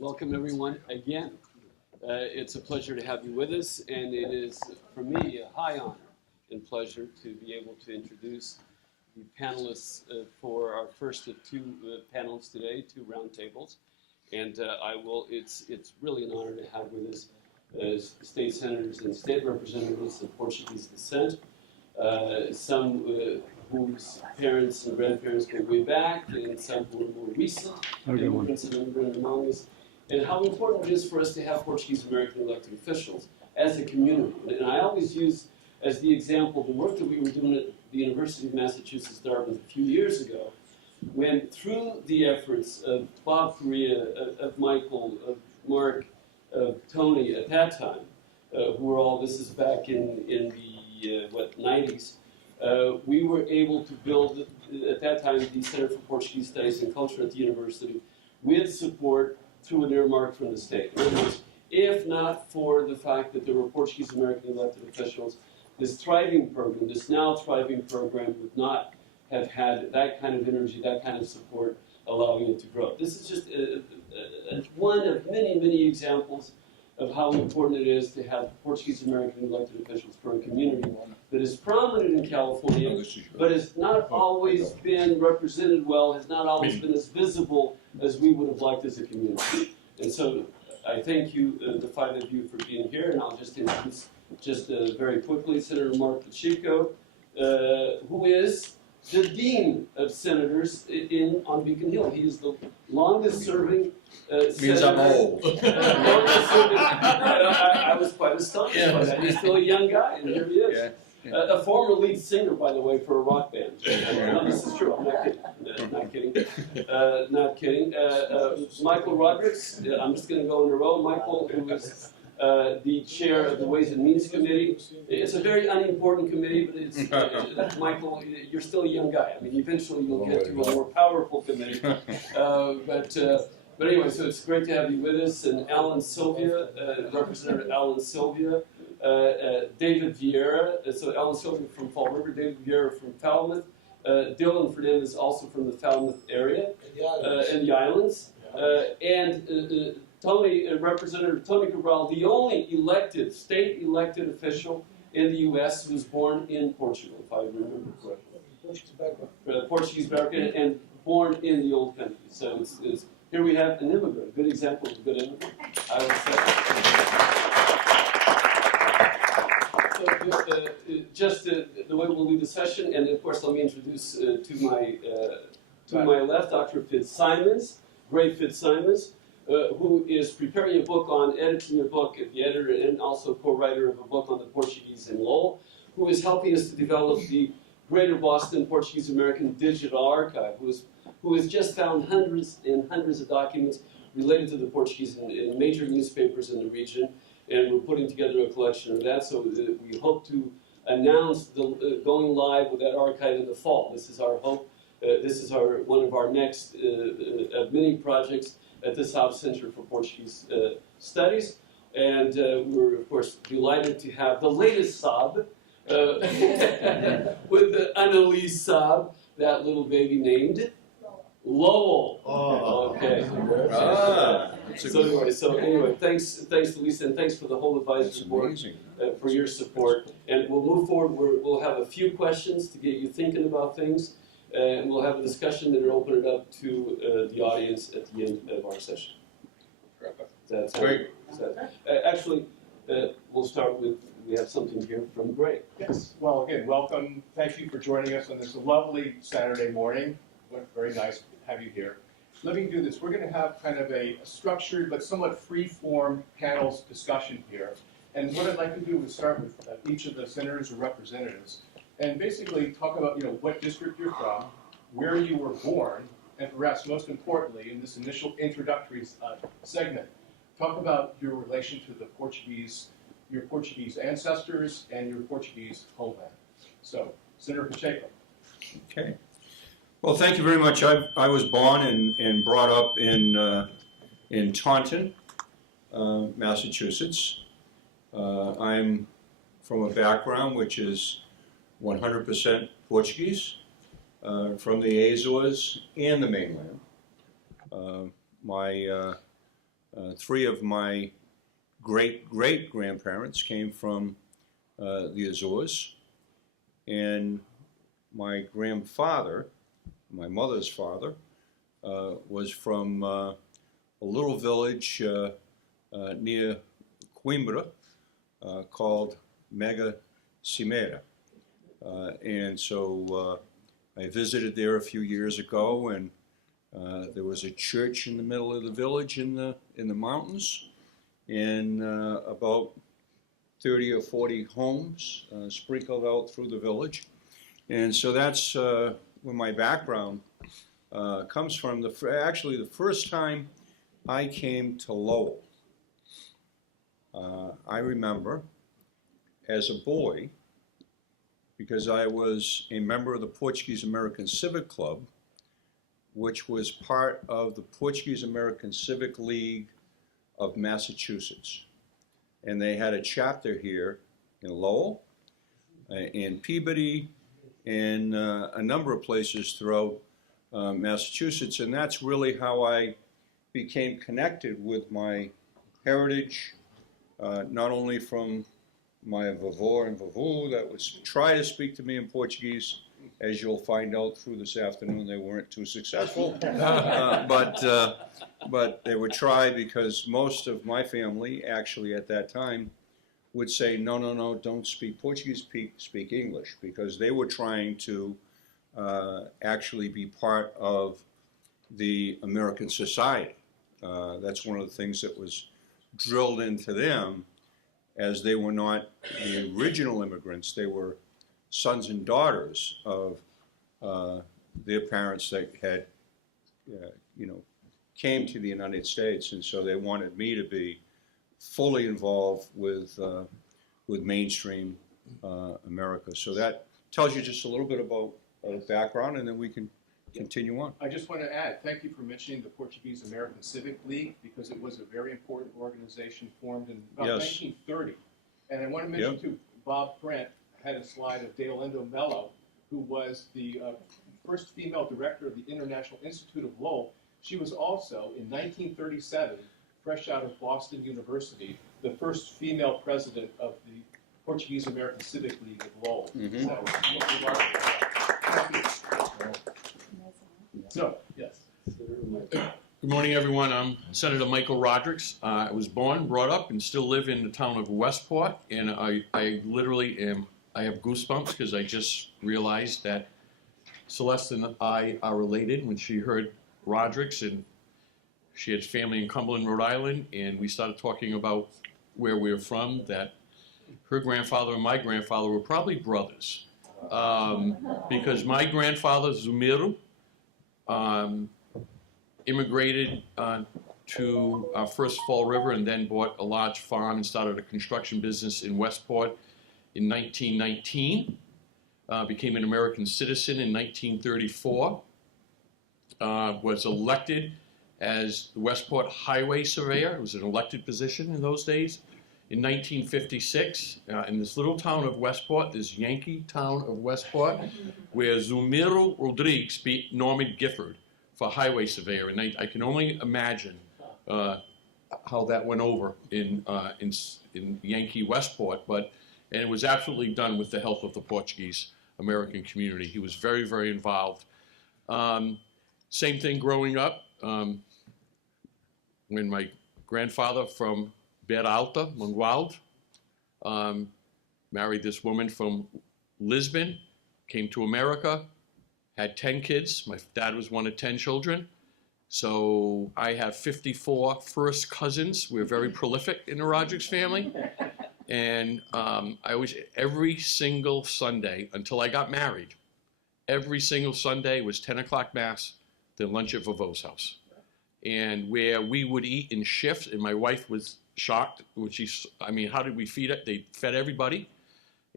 Welcome everyone again. It's a pleasure to have you with us, and it is for me a high honor and pleasure to be able to introduce the panelists for our first of two panels today, two roundtables. And it's really an honor to have with us state senators and state representatives of Portuguese descent, some whose parents and grandparents go way back, and some who are more recent, immigrants and immigrant among us, and how important it is for us to have Portuguese-American elected officials as a community. And I always use as the example the work that we were doing at the University of Massachusetts Dartmouth a few years ago, when through the efforts of Bob Correa, of Michael, of Mark, of Tony at that time, who were all, this is back in the 90s, we were able to build, at that time, the Center for Portuguese Studies and Culture at the university with support through an earmark from the state. In other words, if not for the fact that there were Portuguese-American elected officials, this thriving program, this now thriving program would not have had that kind of energy, that kind of support allowing it to grow. This is just one of many, many examples of how important it is to have Portuguese-American elected officials for a community that is prominent in California, but has not always been represented well, has not always been as visible as we would have liked as a community. And so I thank you, the five of you, for being here, and I'll just introduce very quickly Senator Mark Pacheco, who is the Dean of Senators on Beacon Hill. He is the longest-serving Means I'm old. I was quite astonished by that. He's still a young guy, and here he is. Yeah. A former lead singer, by the way, for a rock band. No, this is true. I'm not kidding. Not kidding. Michael Rodrigues. I'm just going to go in a row. Michael, who is the chair of the Ways and Means Committee. It's a very unimportant committee, but it's Michael. You're still a young guy. I mean, eventually you'll get to a more powerful committee. But anyway, so it's great to have you with us. And Alan Sylvia, Representative Alan Sylvia. David Vieira, so Alan Sylvia from Fall River, David Vieira from Falmouth, Dylan Fernandez also from the Falmouth area, and the islands, and Representative Tony Cabral, the only state-elected official in the U.S. who was born in Portugal, if I remember correctly. Portuguese-American, and born in the old country. So here we have an immigrant, a good example of a good immigrant, I would say. Just the way we'll lead the session, and of course let me introduce to my left Dr. Fitzsimons, Gray Fitzsimons, who is preparing a book on, editing a book, the editor and also co-writer of a book on the Portuguese in Lowell, who is helping us to develop the Greater Boston Portuguese-American Digital Archive, who has just found hundreds and hundreds of documents related to the Portuguese in major newspapers in the region. And we're putting together a collection of that, so we hope to announce going live with that archive in the fall. This is our hope. This is one of our next of many projects at the South Center for Portuguese Studies. And we're, of course, delighted to have the latest Saab, with the Annalise Saab, that little baby named Lowell. Oh. Okay. So anyway, thanks to Lisa, and thanks for the whole advisory board for your support. And we'll move forward. We'll have a few questions to get you thinking about things, and we'll have a discussion and open it up to the audience at the end of our session. That's great. Actually, we'll start with, we have something here from Gray. Yes. Well, again, welcome. Thank you for joining us on this lovely Saturday morning. Very nice to have you here. Let me do this. We're going to have kind of a structured but somewhat free-form panels discussion here. And what I'd like to do is start with each of the senators or representatives and basically talk about what district you're from, where you were born, and perhaps most importantly in this initial introductory segment, talk about your relation to the Portuguese, your Portuguese ancestors and your Portuguese homeland. So, Senator Pacheco. Okay. Well, thank you very much. I was born and brought up in Taunton, Massachusetts. I'm from a background which is 100% Portuguese, from the Azores and the mainland. My Three of my great-great-grandparents came from the Azores, and my grandfather, my mother's father, was from a little village near Coimbra called Mega Cimera. And so I visited there a few years ago, and there was a church in the middle of the village in the mountains, and about 30 or 40 homes sprinkled out through the village. And so that's where my background comes from. Actually, the first time I came to Lowell, I remember as a boy, because I was a member of the Portuguese-American Civic Club, which was part of the Portuguese-American Civic League of Massachusetts. And they had a chapter here in Lowell, in Peabody, and a number of places throughout Massachusetts. And that's really how I became connected with my heritage, not only from my vovô and vovô that would try to speak to me in Portuguese. As you'll find out through this afternoon, they weren't too successful, but they would try, because most of my family actually at that time would say, no, no, no, don't speak Portuguese, speak English, because they were trying to actually be part of the American society. That's one of the things that was drilled into them, as they were not the original immigrants. They were sons and daughters of their parents that had, came to the United States, and so they wanted me to be fully involved with mainstream America. So that tells you just a little bit about background, and then we can continue on. I just want to add, thank you for mentioning the Portuguese-American Civic League, because it was a very important organization formed in about 1930. And I want to mention, too, Bob Brent had a slide of Deolindo Mello, who was the first female director of the International Institute of Lowell. She was also, in 1937, fresh out of Boston University, the first female president of the Portuguese-American Civic League of Lowell. Mm-hmm. So, yes. Good morning, everyone. I'm Senator Michael Rodrigues. I was born, brought up, and still live in the town of Westport, and I literally am, I have goosebumps because I just realized that Celeste and I are related when she heard Rodrigues, and she had family in Cumberland, Rhode Island, and we started talking about where we were from, that her grandfather and my grandfather were probably brothers, because my grandfather, Zumiro, immigrated to first Fall River, and then bought a large farm and started a construction business in Westport in 1919. Became an American citizen in 1934. Was elected as the Westport Highway Surveyor. It was an elected position in those days. In 1956, in this little town of Westport, this Yankee town of Westport, where Zumiro Rodrigues beat Norman Gifford for highway surveyor, and I can only imagine how that went over in Yankee Westport, and it was absolutely done with the help of the Portuguese-American community. He was very, very involved. Same thing growing up, when my grandfather from Beira Alta, Mangualde, married this woman from Lisbon, came to America, had 10 kids. My dad was one of 10 children. So I have 54 first cousins. We're very prolific in the Rodrigues family. And I always, every single Sunday until I got married, every single Sunday was 10 o'clock mass, then lunch at Vavo's house. And where we would eat in shifts, and my wife was shocked when how did we feed it? They fed everybody.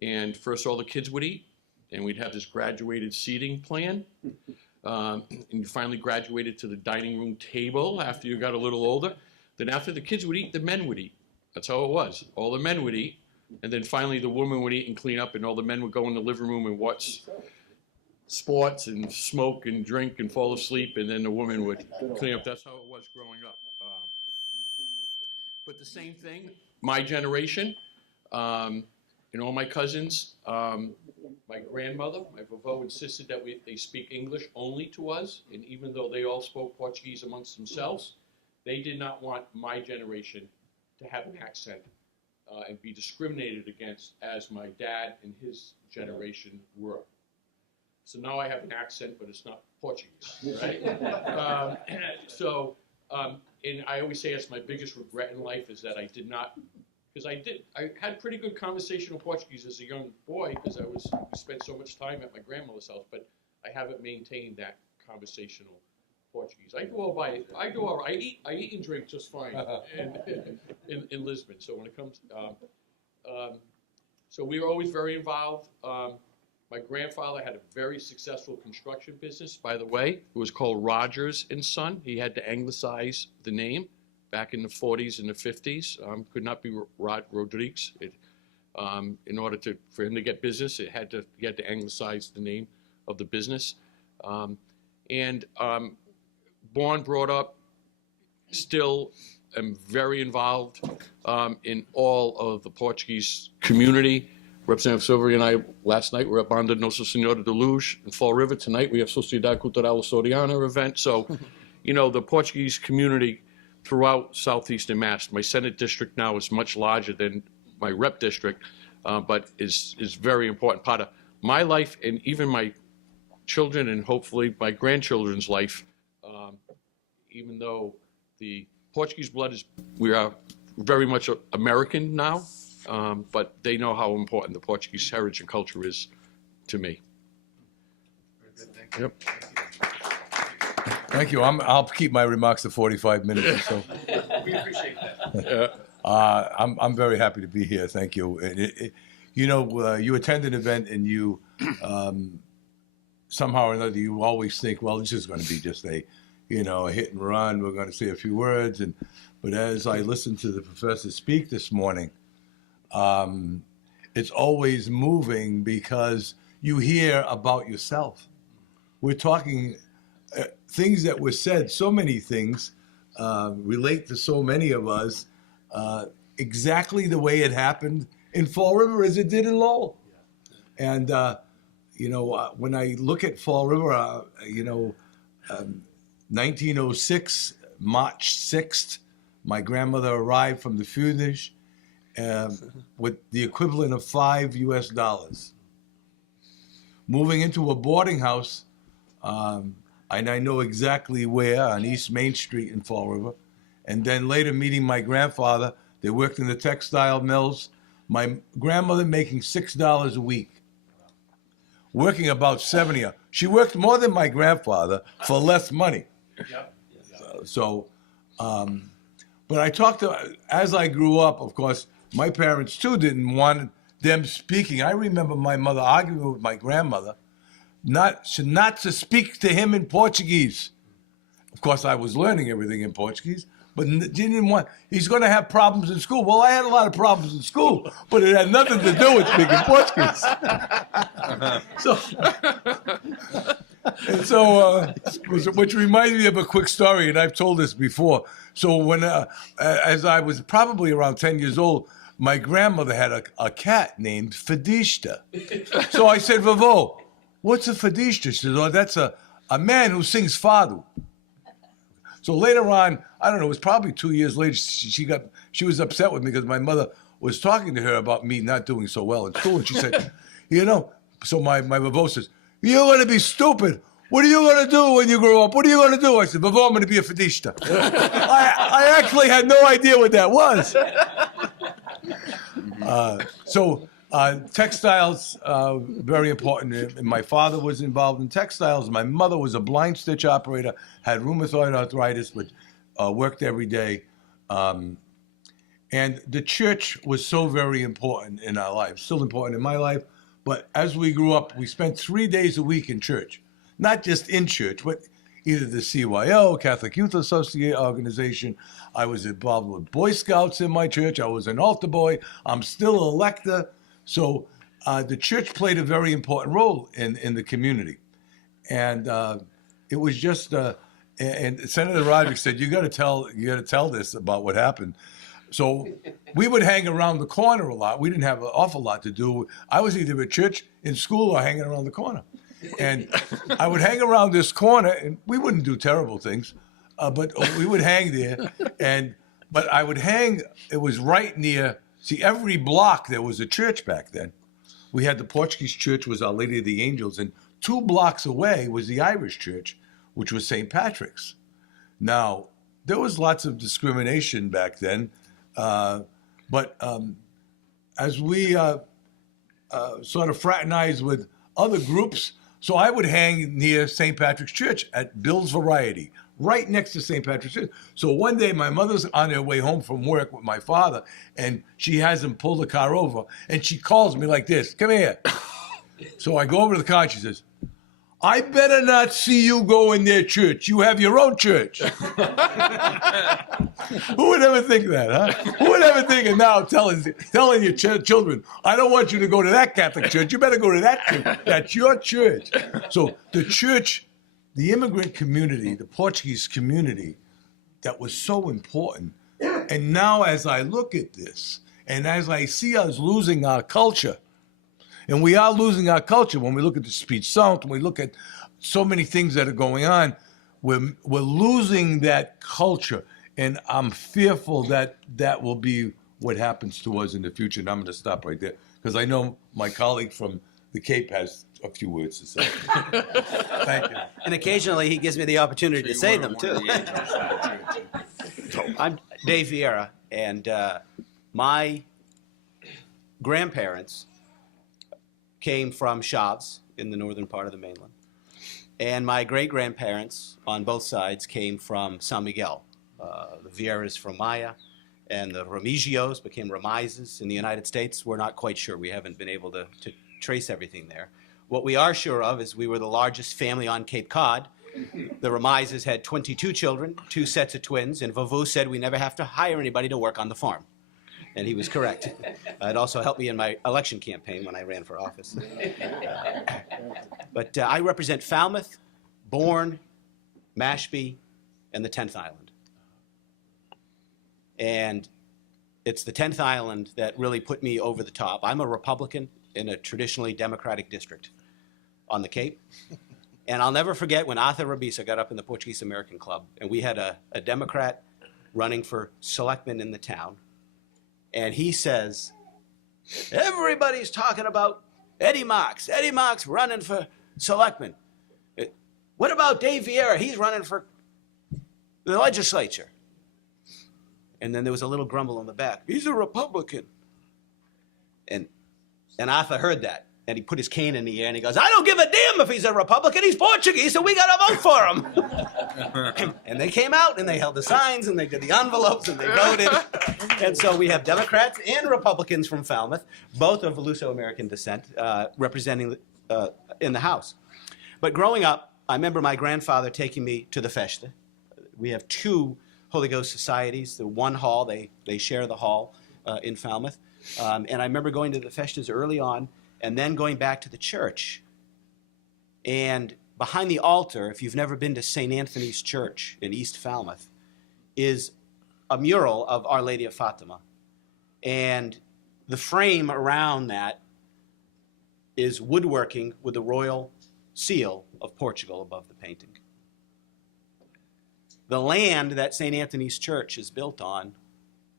And first all the kids would eat, and we'd have this graduated seating plan. And you finally graduated to the dining room table after you got a little older. Then after the kids would eat, the men would eat. That's how it was. All the men would eat, and then finally the women would eat and clean up, and all the men would go in the living room and watch sports and smoke and drink and fall asleep, and then the woman would clean up. That's how it was growing up. But the same thing, my generation, and all my cousins, my grandmother, my vovó, insisted that they speak English only to us, and even though they all spoke Portuguese amongst themselves, they did not want my generation to have an accent and be discriminated against as my dad and his generation were. So now I have an accent, but it's not Portuguese, right? And I always say that's my biggest regret in life is that I did not, because I had pretty good conversational Portuguese as a young boy because we spent so much time at my grandmother's house, but I haven't maintained that conversational Portuguese. I do all right. I eat and drink just fine in Lisbon. So when it comes, so we were always very involved. My grandfather had a very successful construction business, by the way. It was called Rogers and Son. He had to anglicize the name back in the 40s and the 50s. Could not be Rodrigues. In order for him to get business, he had to anglicize the name of the business. Born, brought up, still am very involved in all of the Portuguese community. Representative Silvery and I last night were at Banda Nossa Senhora de Luz in Fall River. Tonight we have Sociedade Cultural Açoriana event. So, the Portuguese community throughout southeastern Mass. My Senate district now is much larger than my rep district, but is very important part of my life and even my children and hopefully my grandchildren's life. Even though the Portuguese blood we are very much American now. But they know how important the Portuguese heritage and culture is to me. Very good, thank you. Yep. Thank you. I'll keep my remarks to 45 minutes or so. We appreciate that. I'm very happy to be here. Thank you. You attend an event and you somehow or another you always think, well, this is going to be just a hit and run. We're going to say a few words, but as I listened to the professor speak this morning, it's always moving because you hear about yourself. We're talking things that were said, so many things relate to so many of us, exactly the way it happened in Fall River as it did in Lowell. And, when I look at Fall River, 1906, March 6th, my grandmother arrived from the Funich with the equivalent of $5 US. Moving into a boarding house, and I know exactly where, on East Main Street in Fall River, and then later meeting my grandfather. They worked in the textile mills. My grandmother making $6 a week, working about 70 hours. She worked more than my grandfather for less money. Yep. But I talked to, as I grew up, of course, my parents too didn't want them speaking. I remember my mother arguing with my grandmother not to speak to him in Portuguese. Of course, I was learning everything in Portuguese, but didn't want, he's going to have problems in school. Well, I had a lot of problems in school, but it had nothing to do with speaking Portuguese. Which reminds me of a quick story, and I've told this before. So when, as I was probably around 10 years old, my grandmother had a cat named Fadista. So I said, Vovó, what's a Fadista? She said, oh, that's a man who sings fado. So later on, I don't know, it was probably 2 years later, she was upset with me because my mother was talking to her about me not doing so well in school. And she said, so my Vovó says, you're going to be stupid. What are you going to do when you grow up? What are you going to do? I said, Vovó, I'm going to be a Fadista. I actually had no idea what that was. Textiles, very important. And my father was involved in textiles. My mother was a blind stitch operator, had rheumatoid arthritis, but worked every day. And the church was so very important in our life, still important in my life. But as we grew up, we spent 3 days a week in church. Not just in church, but either the CYO, Catholic Youth Association organization. I was involved with Boy Scouts in my church. I was an altar boy. I'm still a lector. So the church played a very important role in the community. And it was just, and Senator Roderick said, you got to tell this about what happened. So we would hang around the corner a lot. We didn't have an awful lot to do. I was either at church, in school, or hanging around the corner. And I would hang around this corner, and we wouldn't do terrible things, but we would hang there. But I would hang, it was right near, see, every block there was a church back then. We had the Portuguese church, was Our Lady of the Angels, and 2 blocks away was the Irish church, which was St. Patrick's. Now, there was lots of discrimination back then, but as we sort of fraternized with other groups, so I would hang near St. Patrick's Church at Bill's Variety, right next to St. Patrick's Church. So one day my mother's on her way home from work with my father, and she has him pull the car over, and she calls me like this, "Come here." So I go over to the car, and she says, "I better not see you go in their church. You have your own church." Who would ever think that, huh? Who would ever think of now telling your children, "I don't want you to go to that Catholic church. You better go to that church. That's your church." So the church, the immigrant community, the Portuguese community, that was so important. And now as I look at this, and as I see us losing our culture, and we are losing our culture when we look at the speech sound, when we look at so many things that are going on, we're losing that culture. And I'm fearful that that will be what happens to us in the future. And I'm going to stop right there because I know my colleague from the Cape has a few words to say. Thank you. And occasionally he gives me the opportunity to say them too. I'm Dave Vieira, and my grandparents came from Chaves in the northern part of the mainland. And my great-grandparents on both sides came from San Miguel. The Vieiras from Maya, and the Remigios became Remises in the United States. We're not quite sure. We haven't been able to trace everything there. What we are sure of is we were the largest family on Cape Cod. The Remises had 22 children, 2 sets of twins, and Vavu said we never have to hire anybody to work on the farm. And he was correct. It also helped me in my election campaign when I ran for office. But I represent Falmouth, Bourne, Mashpee, and the 10th Island. And it's the 10th Island that really put me over the top. I'm a Republican in a traditionally Democratic district on the Cape. And I'll never forget when Arthur Rabisa got up in the Portuguese-American Club, and we had a Democrat running for selectman in the town. And he says, "Everybody's talking about Eddie Marks. Eddie Marks running for selectman. What about Dave Vieira? He's running for the legislature." And then there was a little grumble in the back. "He's a Republican." And Arthur heard that. And he put his cane in the air and he goes, "I don't give a damn if he's a Republican. He's Portuguese, so we got to vote for him." And they came out and they held the signs and they did the envelopes and they voted. And so we have Democrats and Republicans from Falmouth, both of Luso-American descent, representing in the House. But growing up, I remember my grandfather taking me to the Festa. We have 2 Holy Ghost societies. The one hall, they share the hall in Falmouth. And I remember going to the Festas early on and then going back to the church. And behind the altar, if you've never been to St. Anthony's Church in East Falmouth, is a mural of Our Lady of Fatima. And the frame around that is woodworking with the royal seal of Portugal above the painting. The land that St. Anthony's Church is built on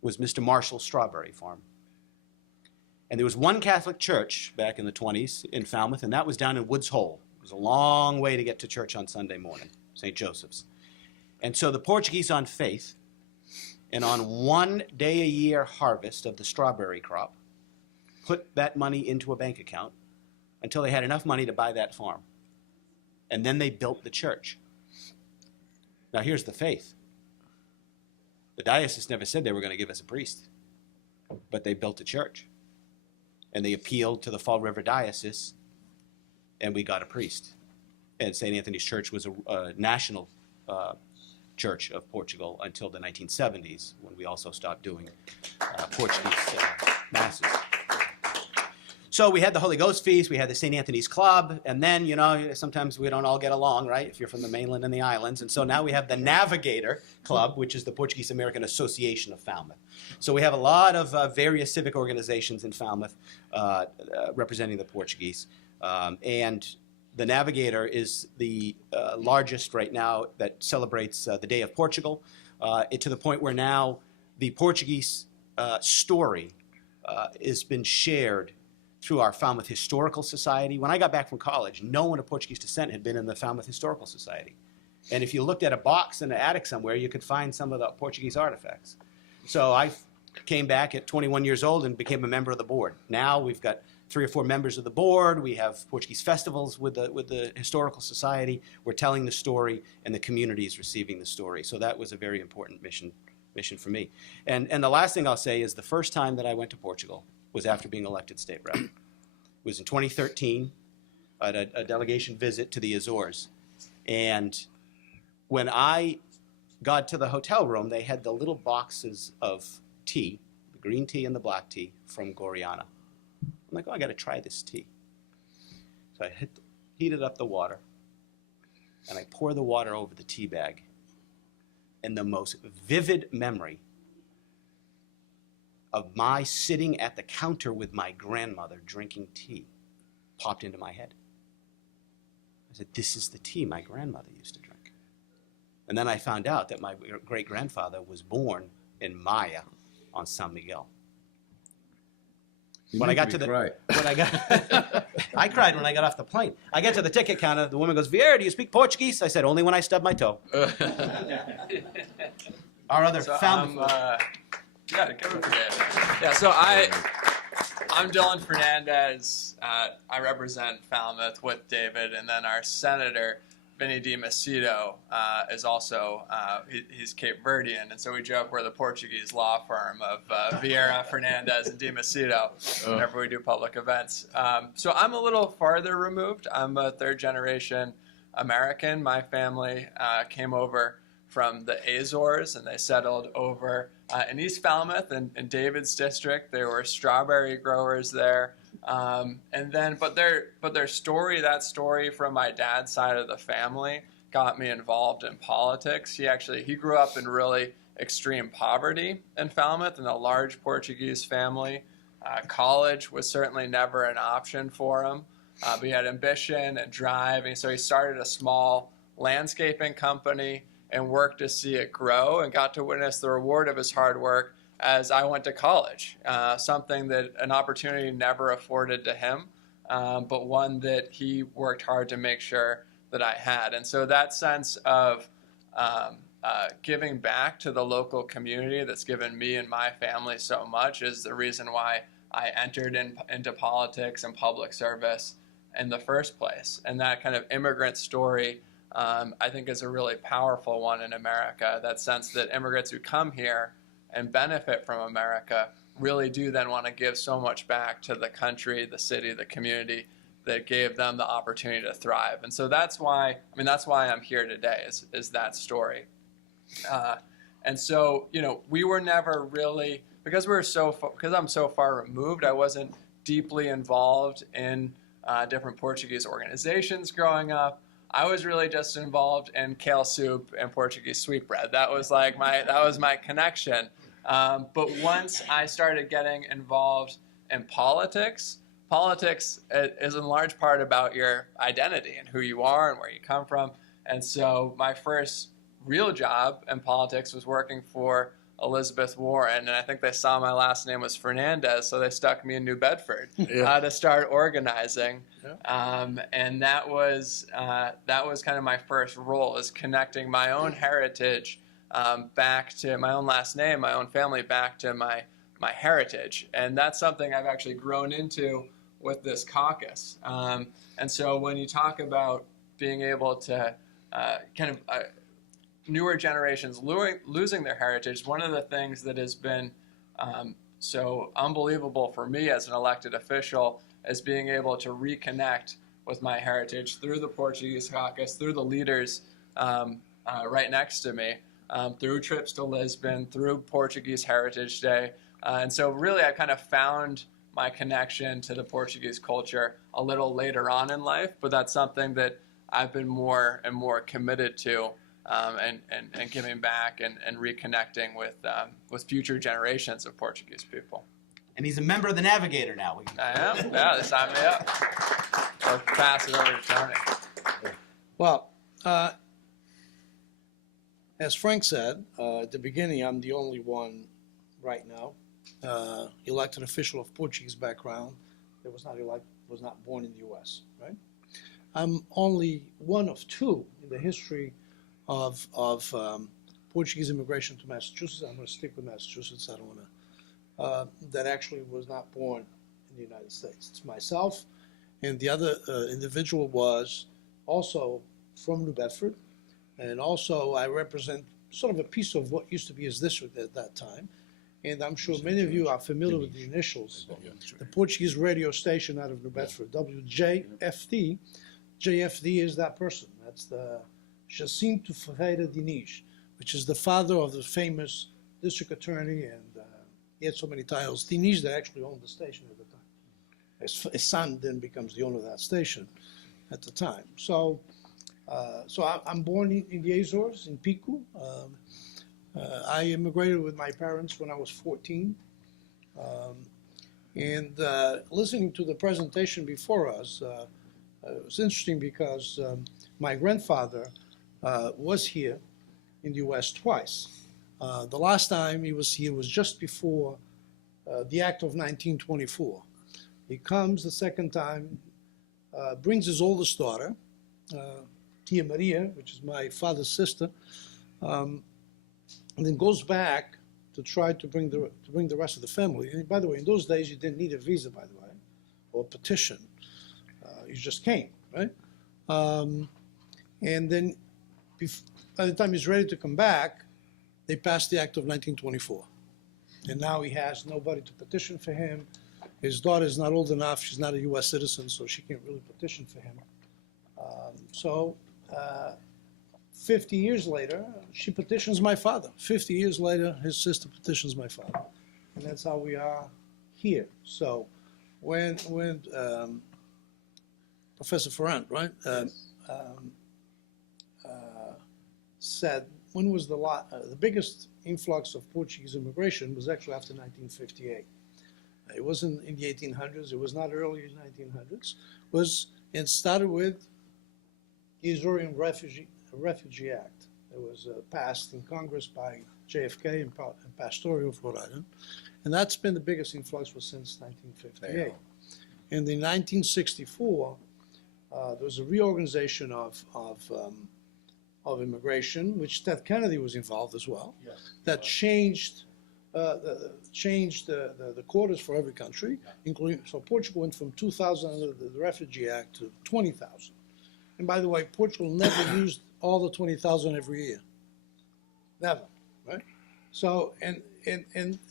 was Mr. Marshall's strawberry farm. And there was one Catholic church back in the 20s in Falmouth, and that was down in Woods Hole. It was a long way to get to church on Sunday morning, St. Joseph's. And so the Portuguese on faith, and on 1 day a year harvest of the strawberry crop, put that money into a bank account until they had enough money to buy that farm. And then they built the church. Now here's the faith. The diocese never said they were going to give us a priest, but they built a church. And they appealed to the Fall River Diocese, and we got a priest. And St. Anthony's Church was a national church of Portugal until the 1970s, when we also stopped doing Portuguese masses. So we had the Holy Ghost feast, we had the St. Anthony's Club, and then, you know, sometimes we don't all get along, right, if you're from the mainland and the islands. And so now we have the Navigator Club, which is the Portuguese-American Association of Falmouth. So we have a lot of various civic organizations in Falmouth representing the Portuguese. And the Navigator is the largest right now that celebrates the Day of Portugal, to the point where now the Portuguese story has been shared through our Falmouth Historical Society. When I got back from college, no one of Portuguese descent had been in the Falmouth Historical Society. And if you looked at a box in the attic somewhere, you could find some of the Portuguese artifacts. So I came back at 21 years old and became a member of the board. Now we've got 3 or 4 members of the board. We have Portuguese festivals with the Historical Society. We're telling the story, and the community is receiving the story. So that was a very important mission for me. And the last thing I'll say is the first time that I went to Portugal was after being elected state rep. It was in 2013 at a delegation visit to the Azores. And when I got to the hotel room, they had the little boxes of tea, the green tea and the black tea from Goriana. I'm like, oh, I got to try this tea. So I heated up the water, and I pour the water over the tea bag. And the most vivid memory of my sitting at the counter with my grandmother drinking tea popped into my head. I said, this is the tea my grandmother used to drink. And then I found out that my great-grandfather was born in Maya on San Miguel. When I got to the, I cried when I got off the plane. I get to the ticket counter. The woman goes, Vieira, do you speak Portuguese? I said, only when I stub my toe. Our other founder. Yeah, give it for David. Yeah, so I'm Dylan Fernandez. I represent Falmouth with David, and then our senator, Vinny Di Macedo, is also, he's Cape Verdean, and so we joke we're the Portuguese law firm of Vieira, Fernandez, and Di Macedo whenever we do public events. So I'm a little farther removed. I'm a third-generation American. My family came over from the Azores, and they settled over in East Falmouth in David's district. There were strawberry growers there. But their story, that story from my dad's side of the family, got me involved in politics. He grew up in really extreme poverty in Falmouth in a large Portuguese family. College was certainly never an option for him. But he had ambition and drive, and so he started a small landscaping company and worked to see it grow, and got to witness the reward of his hard work as I went to college, something that an opportunity never afforded to him, but one that he worked hard to make sure that I had. And so that sense of giving back to the local community that's given me and my family so much is the reason why I entered into politics and public service in the first place. And that kind of immigrant story, I think, is a really powerful one in America, that sense that immigrants who come here and benefit from America really do then want to give so much back to the country, the city, the community that gave them the opportunity to thrive. And so that's why I'm here today, is that story. And so, we were never really, because I'm so far removed, I wasn't deeply involved in different Portuguese organizations growing up. I was really just involved in kale soup and Portuguese sweetbread. That was my connection. But once I started getting involved in politics is in large part about your identity and who you are and where you come from. And so my first real job in politics was working for Elizabeth Warren, and I think they saw my last name was Fernandez, so they stuck me in New Bedford to start organizing. And that was kind of my first role, is connecting my own heritage back to my own last name, my own family, back to my heritage. And that's something I've actually grown into with this caucus. And so when you talk about being able to newer generations losing their heritage, one of the things that has been so unbelievable for me as an elected official is being able to reconnect with my heritage through the Portuguese caucus, through the leaders right next to me, through trips to Lisbon, through Portuguese Heritage Day. And so really I kind of found my connection to the Portuguese culture a little later on in life, but that's something that I've been more and more committed to, and giving back and reconnecting with future generations of Portuguese people. And he's a member of the Navigator now. I am. Yeah, they signed me up. I'll pass it over to Tony. Well, as Frank said at the beginning, I'm the only one right now elected official of Portuguese background that was not born in the U.S. Right? I'm only one of two in the history of Portuguese immigration to Massachusetts. I'm going to stick with Massachusetts. I don't want to. That actually was not born in the United States. It's myself, and the other individual was also from New Bedford, and also I represent sort of a piece of what used to be his district at that time. And I'm sure many of you are familiar with the initials. The Portuguese radio station out of New Bedford, WJFD. JFD is that person. That's the Jacinto Ferreira Diniz, which is the father of the famous district attorney, and he had so many titles. Diniz that actually owned the station at the time. His son then becomes the owner of that station at the time. So I'm born in the Azores, in Pico. I immigrated with my parents when I was 14. Listening to the presentation before us, it was interesting because my grandfather was here in the U.S. twice. The last time he was here was just before the Act of 1924. He comes the second time, brings his oldest daughter, Tia Maria, which is my father's sister, and then goes back to try to bring the rest of the family. And by the way, in those days you didn't need a visa, by the way, or a petition. You just came, right? And then by the time he's ready to come back, they passed the Act of 1924. And now he has nobody to petition for him. His daughter is not old enough. She's not a U.S. citizen, so she can't really petition for him. 50 years later, she petitions my father. 50 years later, his sister petitions my father. And that's how we are here. So when Professor Ferrand, right, said, when was the biggest influx of Portuguese immigration was actually after 1958. It wasn't in the 1800s. It was not early in the 1900s. It started with the Azorean Refugee Act. It was passed in Congress by JFK and Pastorio of Rhode Island. And that's been the biggest influx since 1958. And in 1964, there was a reorganization of immigration, which Ted Kennedy was involved as well, that changed the quotas for every country, including, so Portugal went from 2,000 under the Refugee Act to 20,000. And by the way, Portugal never used all the 20,000 every year. Never, right? So, and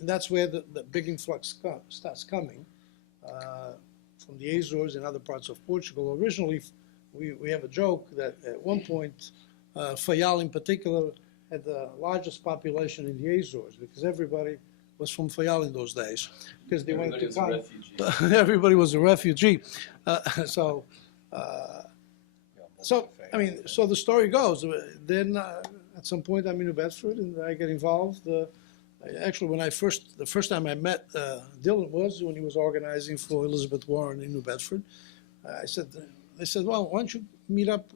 that's where the big influx starts coming from the Azores and other parts of Portugal. Originally, we have a joke that at one point, Fayal in particular had the largest population in the Azores because everybody was from Fayal in those days because they went to college. Everybody was a refugee. So I mean, so the story goes. Then at some point I'm in New Bedford and I get involved. Actually, the first time I met Dylan was when he was organizing for Elizabeth Warren in New Bedford. They said, well, why don't you meet up,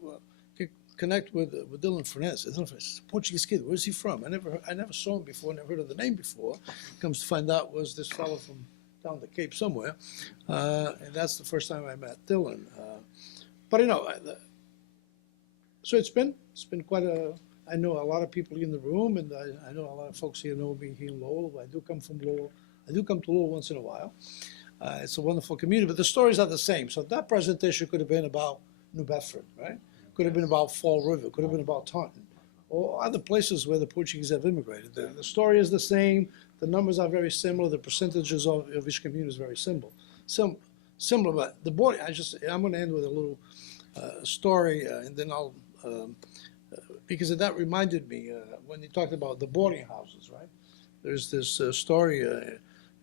connect with Dylan Fernandez. It's a Portuguese kid. Where's he from? I never saw him before, never heard of the name before. Comes to find out was this fellow from down the Cape somewhere. And that's the first time I met Dylan. But you know, so it's been quite I know a lot of people in the room, and I know a lot of folks here know me here in Lowell. I do come from Lowell. I do come to Lowell once in a while. It's a wonderful community, but the stories are the same. So that presentation could have been about New Bedford, right? Could have been about Fall River, could have been about Taunton, or other places where the Portuguese have immigrated. The story is the same, the numbers are very similar, the percentages of each community is very similar, but the border, I'm going to end with a little story, and then I'll, because that reminded me when you talked about the boarding houses, right? There's this story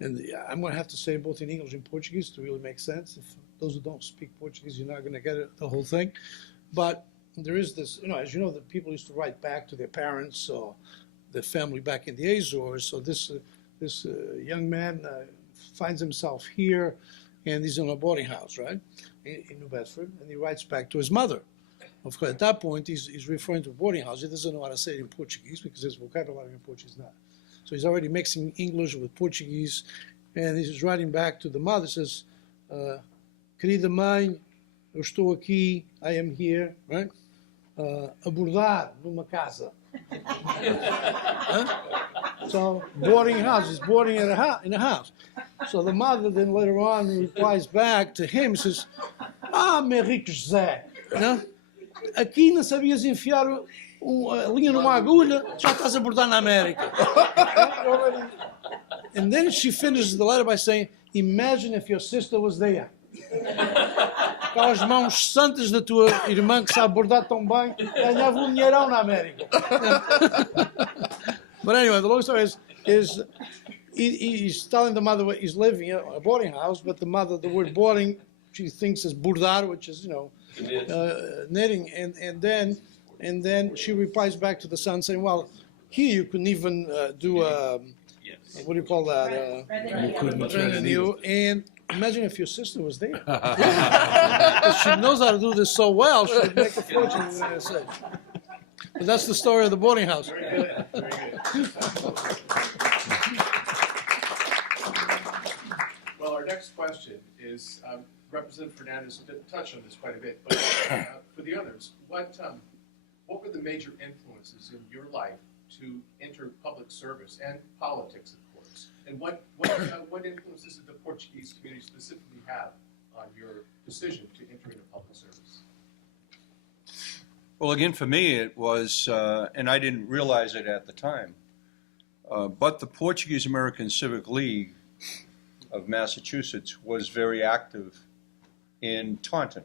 And I'm going to have to say both in English and Portuguese to really make sense. If those who don't speak Portuguese, you're not going to get it, the whole thing. But there is this, as you know, the people used to write back to their parents or their family back in the Azores. So this young man finds himself here, and he's in a boarding house, right, in New Bedford, and he writes back to his mother. Of course, at that point, he's referring to a boarding house. He doesn't know how to say it in Portuguese because his vocabulary in Portuguese is not. So he's already mixing English with Portuguese, and he's writing back to the mother. Says, "Querida mãe, eu estou aqui. I am here, right? A bordar numa casa." So boarding house, he's boarding in a house. So the mother then later on replies back to him, says, meu rico José, aqui não sabias enfiar a linha numa agulha, já estás a bordar na América. And then she finishes the letter by saying, imagine if your sister was there. Aquelas mãos santas da tua irmã que sabe bordar tão bem, ganhava um dinheirão na América. But anyway, the long story is he's telling the mother he's living in a boarding house, but the mother, the word boarding, she thinks is bordar, which is, knitting. And then she replies back to the son saying, well, here you can even do what do you call that? And imagine if your sister was there. Because she knows how to do this so well, she would make a fortune in the United States. But that's the story of the boarding house. Very good. Very good. Well, our next question is, Representative Fernandez touched on this quite a bit, but for the others, what were the major influences in your life to enter public service and politics, of course? And what influences did the Portuguese community specifically have on your decision to enter into public service? Well, again, for me, it was, and I didn't realize it at the time, but the Portuguese-American Civic League of Massachusetts was very active in Taunton,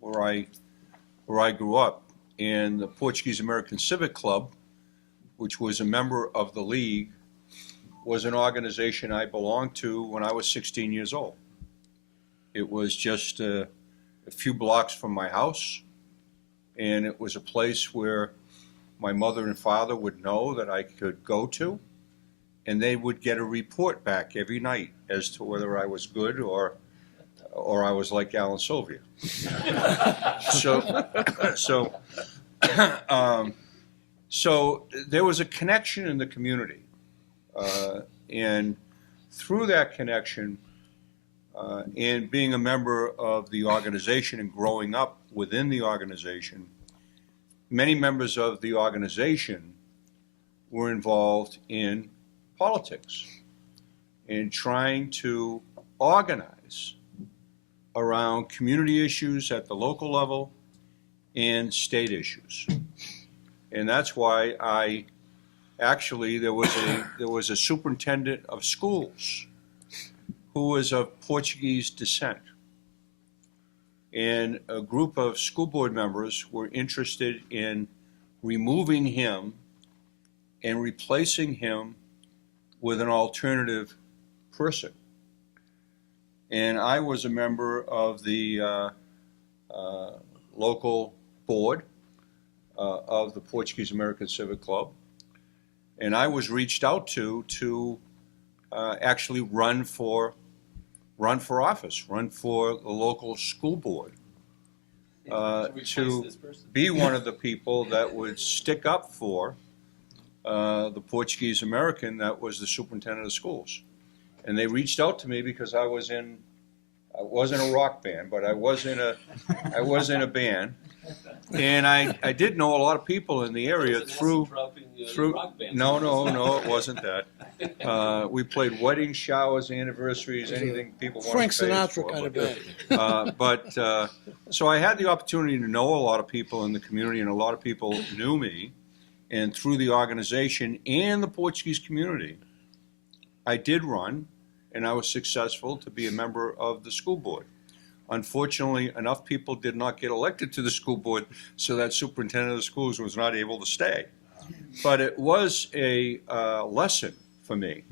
where I grew up. And the Portuguese-American Civic Club, which was a member of the league, was an organization I belonged to when I was 16 years old. It was just a few blocks from my house, and it was a place where my mother and father would know that I could go to, and they would get a report back every night as to whether I was good or I was like Alan Sylvia. So there was a connection in the community, and through that connection, and being a member of the organization and growing up within the organization, many members of the organization were involved in politics and trying to organize around community issues at the local level and state issues. And that's why there was a superintendent of schools who was of Portuguese descent. And a group of school board members were interested in removing him and replacing him with an alternative person. And I was a member of the local board of the Portuguese-American Civic Club. And I was reached out to actually run for office, run for the local school board, to be one of the people that would stick up for the Portuguese-American that was the superintendent of schools. And they reached out to me because I wasn't a rock band, but I was in a band. And I did know a lot of people in the area through no, it wasn't that. We played wedding showers, anniversaries, anything people wanted to pay us for. Frank Sinatra kind of band. So I had the opportunity to know a lot of people in the community, and a lot of people knew me. And through the organization and the Portuguese community, I did run, and I was successful to be a member of the school board. Unfortunately, enough people did not get elected to the school board, so that superintendent of schools was not able to stay. But it was a lesson for me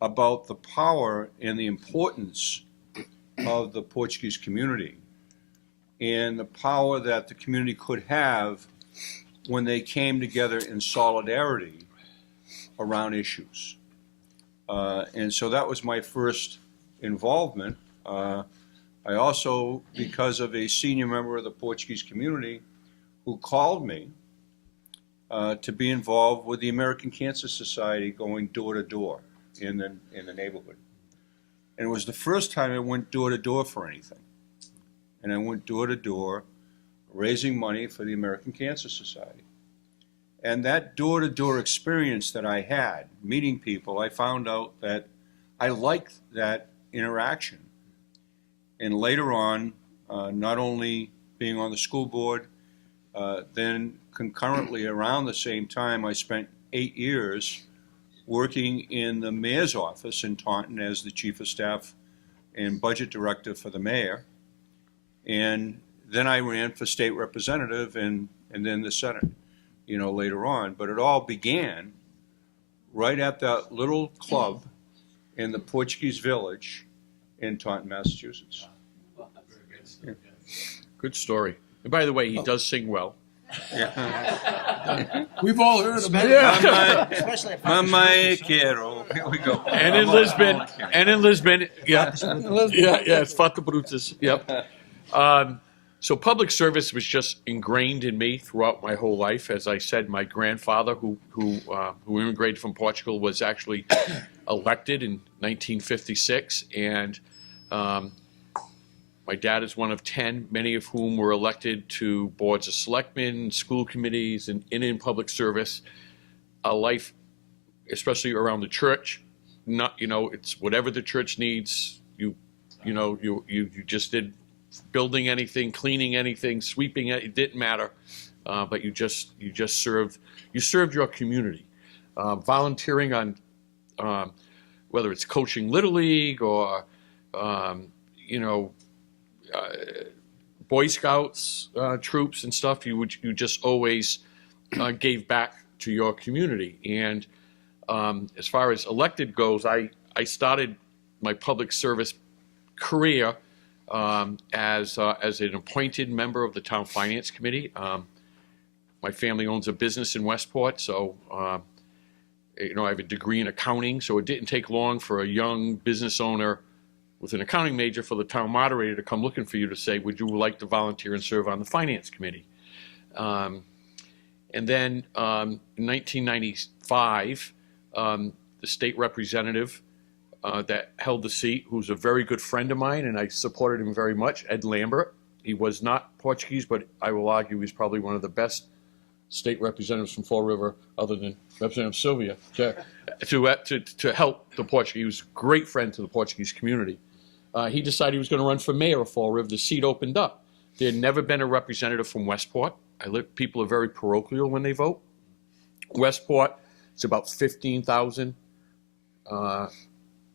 about the power and the importance of the Portuguese community and the power that the community could have when they came together in solidarity around issues. And so that was my first involvement. I also, because of a senior member of the Portuguese community who called me to be involved with the American Cancer Society, going door to door in the neighborhood. And it was the first time I went door to door for anything. And I went door to door raising money for the American Cancer Society. And that door to door experience that I had, meeting people, I found out that I liked that interaction. And later on, not only being on the school board, then concurrently around the same time, I spent 8 years working in the mayor's office in Taunton as the chief of staff and budget director for the mayor. And then I ran for state representative and then the Senate, later on. But it all began right at that little club in the Portuguese village in Taunton, Massachusetts. Good story. And by the way, he does sing well. Yeah. We've all heard of it. Especially if Mama quiero. Here we go. And in Lisbon, yeah, it's Fata Brutus. Yep. So public service was just ingrained in me throughout my whole life. As I said, my grandfather, who immigrated from Portugal, was actually elected in 1956, and my dad is one of 10, many of whom were elected to boards of selectmen, school committees, and in public service. A life, especially around the church, it's whatever the church needs. You just did building anything, cleaning anything, sweeping it. It didn't matter, but you just served. You served your community, volunteering on whether it's coaching Little League or Boy Scouts troops and stuff. You just always gave back to your community. And as far as elected goes, I started my public service career as an appointed member of the town finance committee. My family owns a business in Westport, so I have a degree in accounting. So it didn't take long for a young business owner with an accounting major for the town moderator to come looking for you to say, would you like to volunteer and serve on the finance committee? And then in 1995, the state representative that held the seat, who's a very good friend of mine, and I supported him very much, Ed Lambert. He was not Portuguese, but I will argue he's probably one of the best state representatives from Fall River, other than Representative Sylvia, to help the Portuguese. He was a great friend to the Portuguese community. He decided he was going to run for mayor of Fall River. The seat opened up. There had never been a representative from Westport. People are very parochial when they vote. Westport, it's about 15,000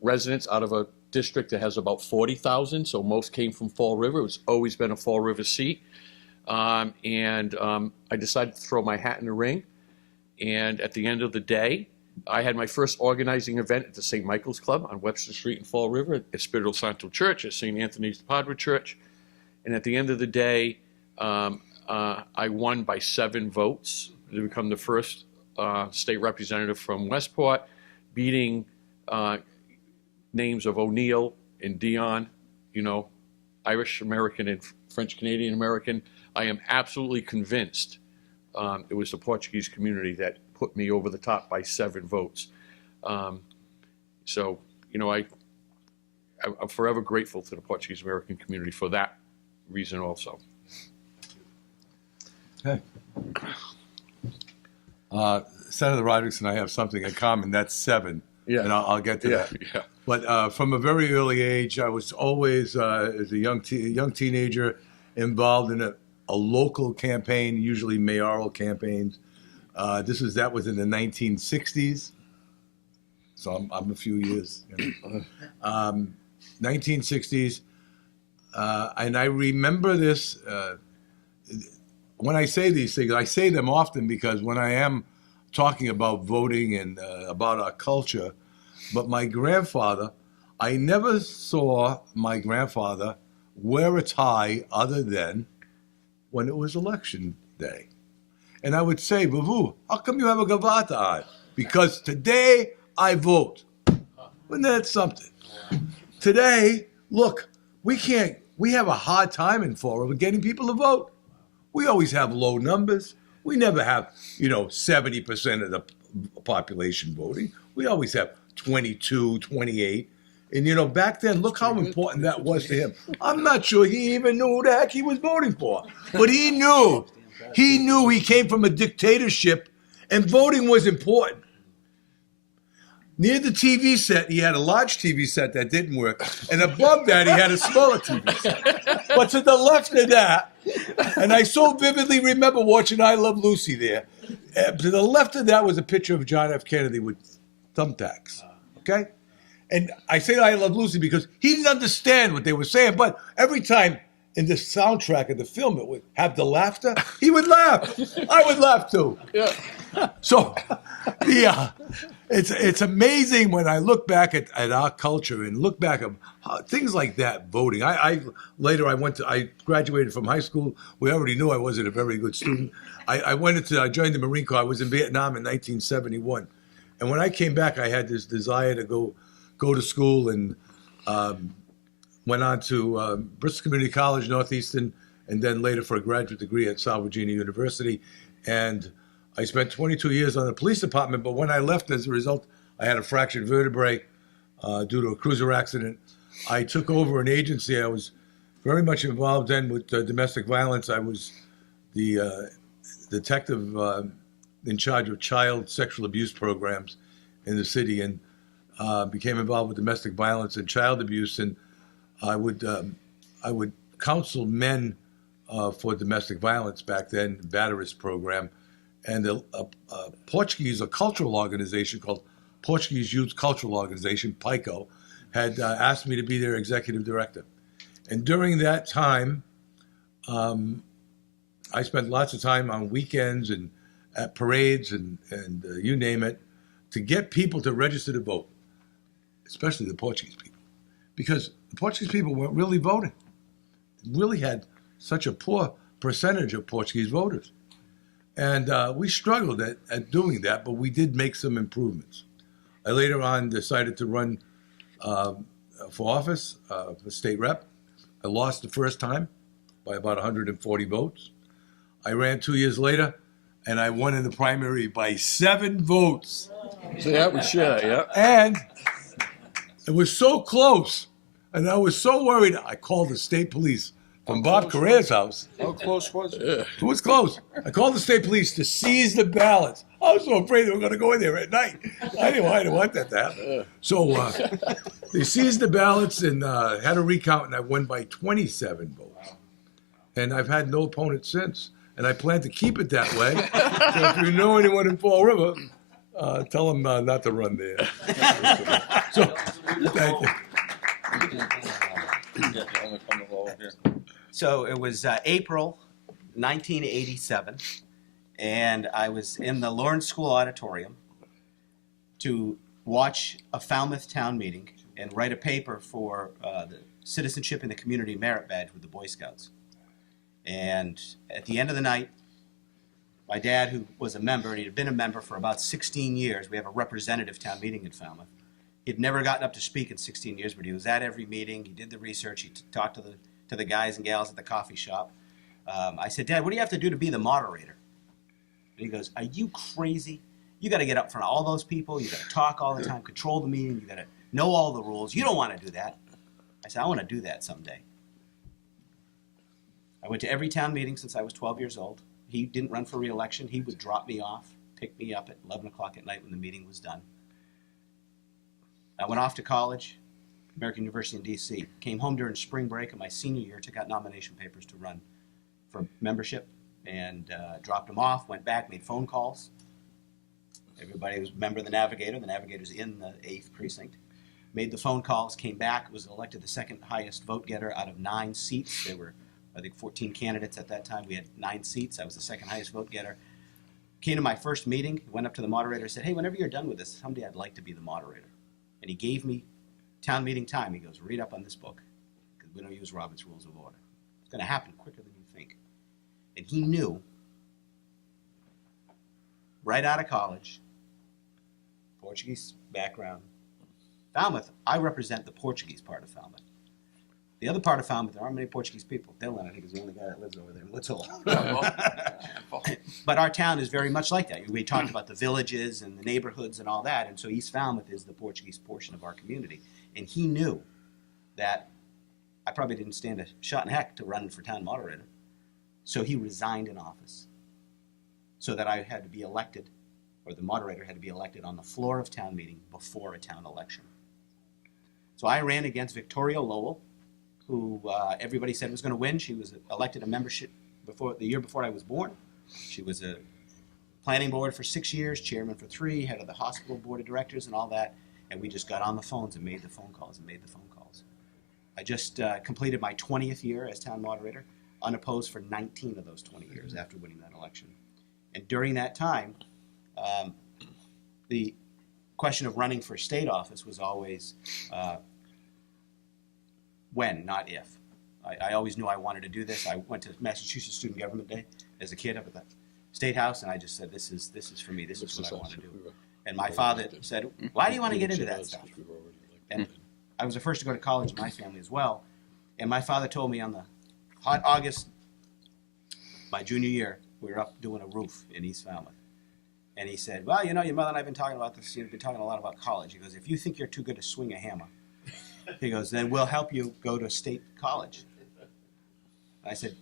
residents out of a district that has about 40,000, so most came from Fall River. It's always been a Fall River seat. I decided to throw my hat in the ring. And at the end of the day, I had my first organizing event at the St. Michael's Club on Webster Street in Fall River, at Espiritu Santo Church, at St. Anthony's de Padua Church. And at the end of the day, I won by 7 votes to become the first state representative from Westport, beating names of O'Neill and Dion, Irish American and French Canadian American. I am absolutely convinced it was the Portuguese community that put me over the top by 7 votes. So, I'm forever grateful to the Portuguese-American community for that reason also. Okay. Senator Rodriguez and I have something in common. That's 7. Yeah. And I'll get to that. Yeah. But from a very early age, I was always, as a young teenager, involved in a local campaign, usually mayoral campaigns. That was in the 1960s. So I'm a few years. 1960s. And I remember this, when I say these things, I say them often because when I am talking about voting and about our culture, But my grandfather, I never saw my grandfather wear a tie other than when it was election day. And I would say, Babu, how come you have a gravata on? Because today I vote. Isn't that something? Today, look, we have a hard time in Florida getting people to vote. We always have low numbers. We never have, 70% of the population voting. We always have 22, 28. And, back then, look how important that was to him. I'm not sure he even knew who the heck he was voting for. But he knew. He knew he came from a dictatorship, and voting was important. Near the TV set, he had a large TV set that didn't work. And above that, he had a smaller TV set. But to the left of that, and I so vividly remember watching I Love Lucy there, to the left of that was a picture of John F. Kennedy with thumbtacks. Okay? And I say I Love Lucy because he didn't understand what they were saying. But every time in the soundtrack of the film it would have the laughter, he would laugh. I would laugh too. Yeah. So, it's amazing when I look back at our culture and look back at things like that, voting. I graduated from high school. We already knew I wasn't a very good student. I joined the Marine Corps. I was in Vietnam in 1971. And when I came back, I had this desire to go to school and went on to Bristol Community College, Northeastern, and then later for a graduate degree at South Virginia University. And I spent 22 years on the police department, but when I left, as a result, I had a fractured vertebrae due to a cruiser accident. I took over an agency. I was very much involved then with domestic violence. I was the detective in charge of child sexual abuse programs in the city, and became involved with domestic violence and child abuse. And I would counsel men for domestic violence back then, Batteris program. And a cultural organization called Portuguese Youth Cultural Organization, PICO, had asked me to be their executive director. And during that time, I spent lots of time on weekends and at parades and you name it, to get people to register to vote, especially the Portuguese people. Because the Portuguese people weren't really voting. Really had such a poor percentage of Portuguese voters. And we struggled at doing that, but we did make some improvements. I later on decided to run for office, for state rep. I lost the first time by about 140 votes. I ran 2 years later, and I won in the primary by 7 votes. So yeah, we share, yeah. And it was so close, and I was so worried, I called the state police from Bob Correa's house. How close was it? It was close. I called the state police to seize the ballots. I was so afraid they were going to go in there at night. I didn't want that to happen. So they seized the ballots and had a recount, and I won by 27 votes. And I've had no opponent since. And I plan to keep it that way. So if you know anyone in Fall River, tell them not to run there. So, thank you. So it was April 1987, and I was in the Lawrence School Auditorium to watch a Falmouth town meeting and write a paper for the Citizenship in the Community Merit Badge with the Boy Scouts. And at the end of the night, my dad, who was a member, and he'd been a member for about 16 years, we have a representative town meeting in Falmouth. He'd never gotten up to speak in 16 years, but he was at every meeting. He did the research. He talked to the guys and gals at the coffee shop. I said, Dad, what do you have to do to be the moderator? And he goes, are you crazy? You got to get up in front of all those people. You got to talk all the time, control the meeting. You got to know all the rules. You don't want to do that. I said, I want to do that someday. I went to every town meeting since I was 12 years old. He didn't run for re-election. He would drop me off, pick me up at 11 o'clock at night when the meeting was done. I went off to college, American University in D.C. Came home during spring break of my senior year, took out nomination papers to run for membership, and dropped them off, went back, made phone calls. Everybody was a member of the Navigator. The Navigator's in the 8th precinct. Made the phone calls, came back, was elected the second highest vote getter out of 9 seats. There were, I think, 14 candidates at that time. We had 9 seats. I was the second highest vote getter. Came to my first meeting, went up to the moderator and said, hey, whenever you're done with this, someday I'd like to be the moderator. And he gave me town meeting time. He goes, read up on this book, because we don't use Robert's Rules of Order. It's going to happen quicker than you think. And he knew, right out of college, Portuguese background, Falmouth, I represent the Portuguese part of Falmouth. The other part of Falmouth, there aren't many Portuguese people. Dylan, I think, is the only guy that lives over there in Woods Hole. But our town is very much like that. We talked about the villages and the neighborhoods and all that, and so East Falmouth is the Portuguese portion of our community. And he knew that I probably didn't stand a shot in heck to run for town moderator. So he resigned in office so that I had to be elected, or the moderator had to be elected on the floor of town meeting before a town election. So I ran against Victoria Lowell, who everybody said was going to win. She was elected a membership the year before I was born. She was a planning board for 6 years, chairman for 3, head of the hospital board of directors and all that. And we just got on the phones and made the phone calls and made the phone calls. I just completed my 20th year as town moderator, unopposed for 19 of those 20 years after winning that election. And during that time, the question of running for state office was always when, not if. I always knew I wanted to do this. I went to Massachusetts Student Government Day as a kid up at the State House, and I just said, this is for me. This is what I want to do. And my father said, why do you want to get into that stuff? And I was the first to go to college in my family as well. And my father told me on the hot August, my junior year, we were up doing a roof in East Falmouth. And he said, well, you know, your mother and I have been talking about this. You've been talking a lot about college. He goes, if you think you're too good to swing a hammer, he goes, then we'll help you go to state college. I said,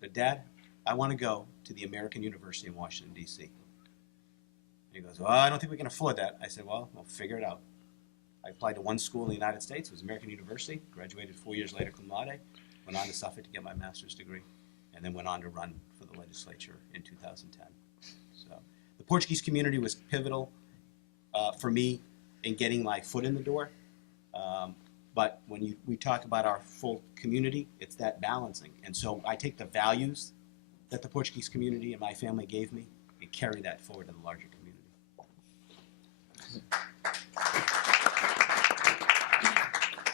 but Dad, I want to go to the American University in Washington, D.C. He goes, well, I don't think we can afford that. I said, well, we'll figure it out. I applied to one school in the United States. It was American University. Graduated 4 years later, cum laude. Went on to Suffolk to get my master's degree. And then went on to run for the legislature in 2010. So the Portuguese community was pivotal for me in getting my foot in the door. But when we talk about our full community, it's that balancing. And so I take the values that the Portuguese community and my family gave me and carry that forward to the larger community.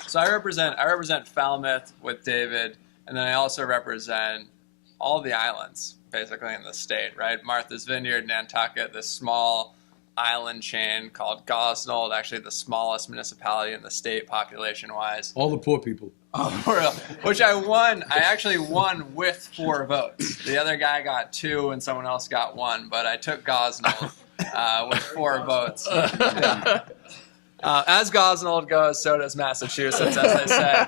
So I represent Falmouth with David, and then I also represent all the islands, basically, in the state, right? Martha's Vineyard, Nantucket, this small island chain called Gosnold, actually the smallest municipality in the state population-wise. All the poor people. Oh, for real. Which I won. I actually won with 4 votes. The other guy got 2 and someone else got 1, but I took Gosnold with 4 votes. Yeah. As Gosnold goes, so does Massachusetts, as they say.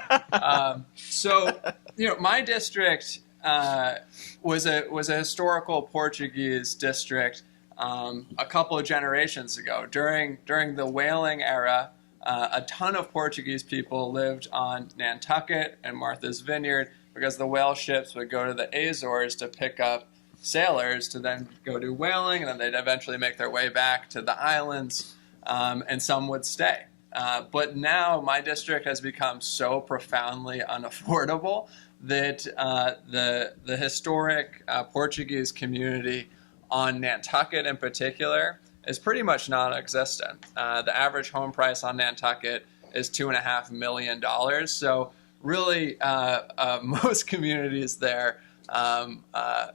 So, you know, my district was a historical Portuguese district a couple of generations ago. During the whaling era, a ton of Portuguese people lived on Nantucket and Martha's Vineyard because the whale ships would go to the Azores to pick up sailors to then go do whaling, and then they'd eventually make their way back to the islands, and some would stay. But now my district has become so profoundly unaffordable that the historic Portuguese community on Nantucket in particular is pretty much non-existent. The average home price on Nantucket is $2.5 million. So really, most communities there,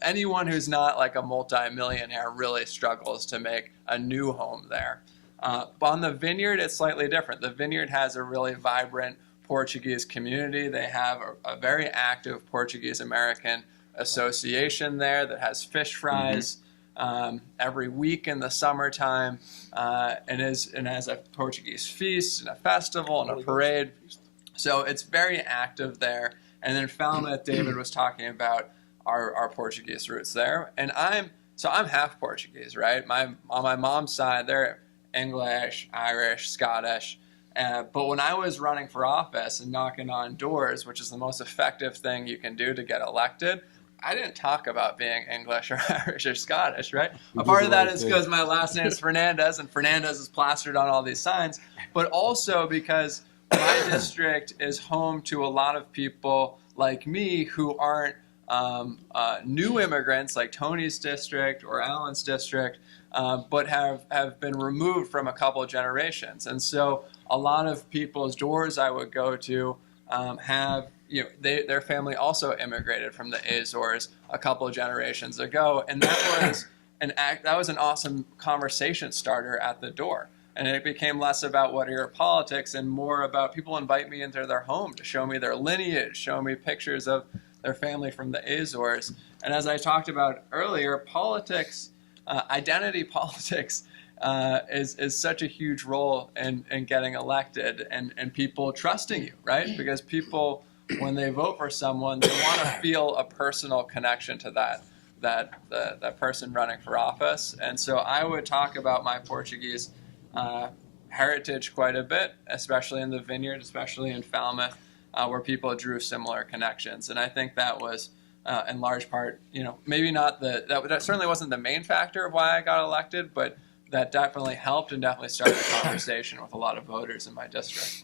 anyone who's not like a multi-millionaire really struggles to make a new home there. But on the Vineyard, it's slightly different. The Vineyard has a really vibrant Portuguese community. They have a very active Portuguese-American association there that has fish fries every week in the summertime, and has a Portuguese feast and a festival and a parade. So it's very active there. And then Falmouth, David was talking about our Portuguese roots there. And I'm half Portuguese, right? On my mom's side, they're English, Irish, Scottish. But when I was running for office and knocking on doors, which is the most effective thing you can do to get elected, I didn't talk about being English or Irish or Scottish, right? A part of that is because my last name is Fernandez, and Fernandez is plastered on all these signs, but also because my district is home to a lot of people like me who aren't new immigrants like Tony's district or Alan's district, but have been removed from a couple of generations. And so a lot of people's doors I would go to have, their family also immigrated from the Azores a couple of generations ago, and that was an awesome conversation starter at the door. And it became less about what are your politics and more about people invite me into their home to show me their lineage, show me pictures of their family from the Azores. And as I talked about earlier, politics, identity politics, is such a huge role in getting elected and people trusting you, right? Because people, when they vote for someone, they want to feel a personal connection to that person running for office. And so I would talk about my Portuguese heritage quite a bit, especially in the vineyard, especially in Falmouth, where people drew similar connections. And I think that was, in large part, maybe not that certainly wasn't the main factor of why I got elected, but that definitely helped and definitely started a conversation with a lot of voters in my district.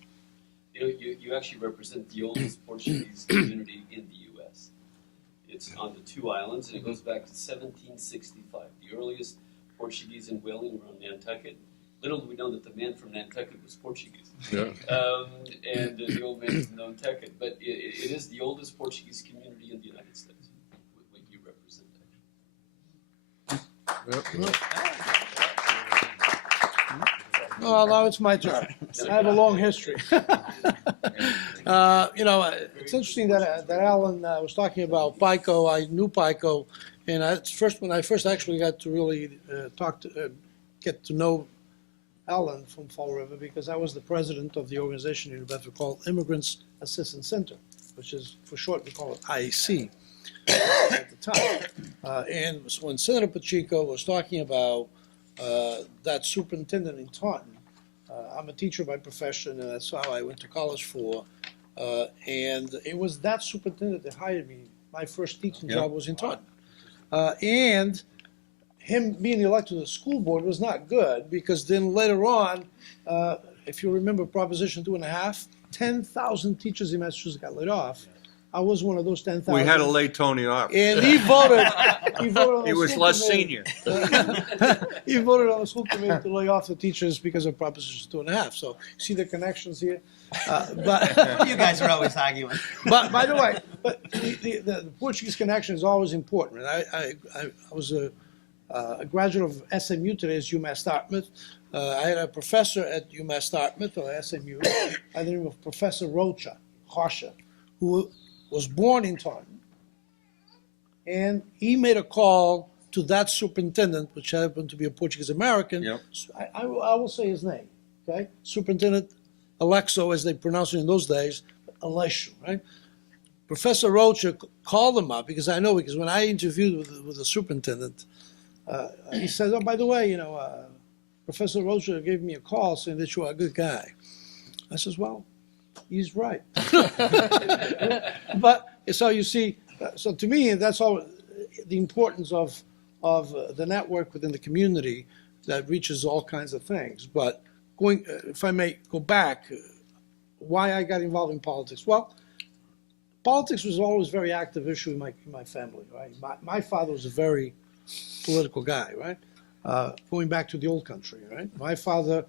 You actually represent the oldest Portuguese community in the U.S. It's on the two islands, and it goes back to 1765. The earliest Portuguese in whaling were on Nantucket. Little do we know that the man from Nantucket was Portuguese. Yeah. And the old man is Nantucket. But it is the oldest Portuguese community in the United States, what you represent, Well, now it's my turn. I have a long history. It's interesting that Alan was talking about Pico. I knew Pico, and when I first actually got to really get to know Alan from Fall River, because I was the president of the organization in New Bedford called Immigrants Assistance Center, which is for short we call it IAC at the time. And when Senator Pacheco was talking about that superintendent in Taunton, I'm a teacher by profession, and that's how I went to college for. And it was that superintendent that hired me. My first teaching job was in Taunton. And him being elected to the school board was not good, because then later on, if you remember Proposition 2.5, 10,000 teachers in Massachusetts got laid off. I was one of those 10,000. We had to lay Tony off. And he voted. On He the was school less committee. senior. He voted on the school committee to lay off the teachers because of Proposition 2.5. So see the connections here. But You guys are always arguing. But by the way, the Portuguese connection is always important. And I was a graduate of SMU today, is UMass Dartmouth. I had a professor at UMass Dartmouth, or SMU, by the name of Professor Rocha, who was born in Taunton. And he made a call to that superintendent, which happened to be a Portuguese-American. Yep. So I will say his name, okay? Superintendent Alexo, as they pronounced it in those days, Alessio, right? Professor Rocha called him up, because when I interviewed with the superintendent, he said, oh, by the way, Professor Rocha gave me a call saying that you are a good guy. I says, well, he's right. But so you see, so to me, that's all the importance of the network within the community that reaches all kinds of things. But if I may go back, why I got involved in politics? Well, politics was always a very active issue in my family, right? My father was a very political guy, right? Going back to the old country, right? My father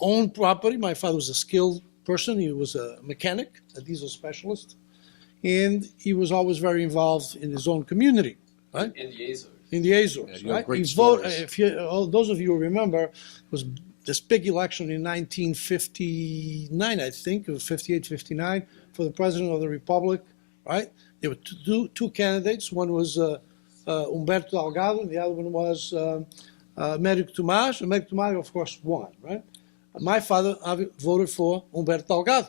owned property. My father was a skilled person. He was a mechanic, a diesel specialist, and he was always very involved in his own community, right? In the Azores. In the Azores, Yeah, right? great He voted. stories. Those of you who remember, was this big election in 1959, I think it was 58, 59, for the president of the republic, right? There were two candidates. One was Humberto Delgado, and the other one was Américo Tomás. Américo Tomás, of course, won, right? My father voted for Humberto Delgado.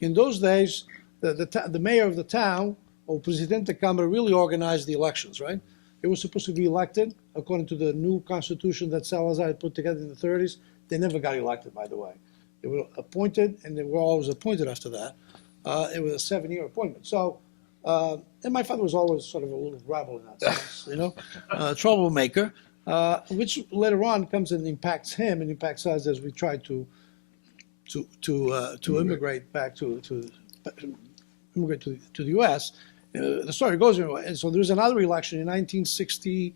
In those days, the mayor of the town, or Presidente Câmara, really organized the elections, right? They were supposed to be elected according to the new constitution that Salazar had put together in the 30s. They never got elected, by the way. They were appointed, and they were always appointed after that. It was a 7-year appointment. So, and my father was always sort of a little rebel in that sense, troublemaker. Which later on comes and impacts him and impacts us as we try to immigrate back to the U.S. The story goes, and so there was another election in 1960,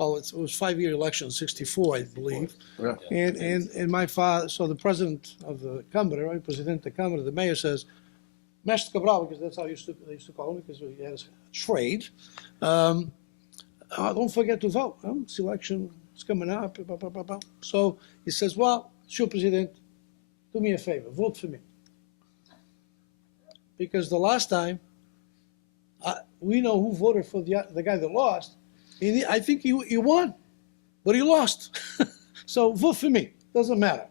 well, it was 5-year election, 64, I believe. Yeah. And my father, so the president of the Câmara, right, President of the Câmara, the mayor says, Mestre Cabral, because that's how they used to call him, because he had a trade. Don't forget to vote. This election is coming up. Blah, blah, blah, blah. So he says, well, Sr. President, do me a favor, vote for me. Because the last time, we know who voted for the guy that lost. And I think he won, but he lost. So vote for me. Doesn't matter.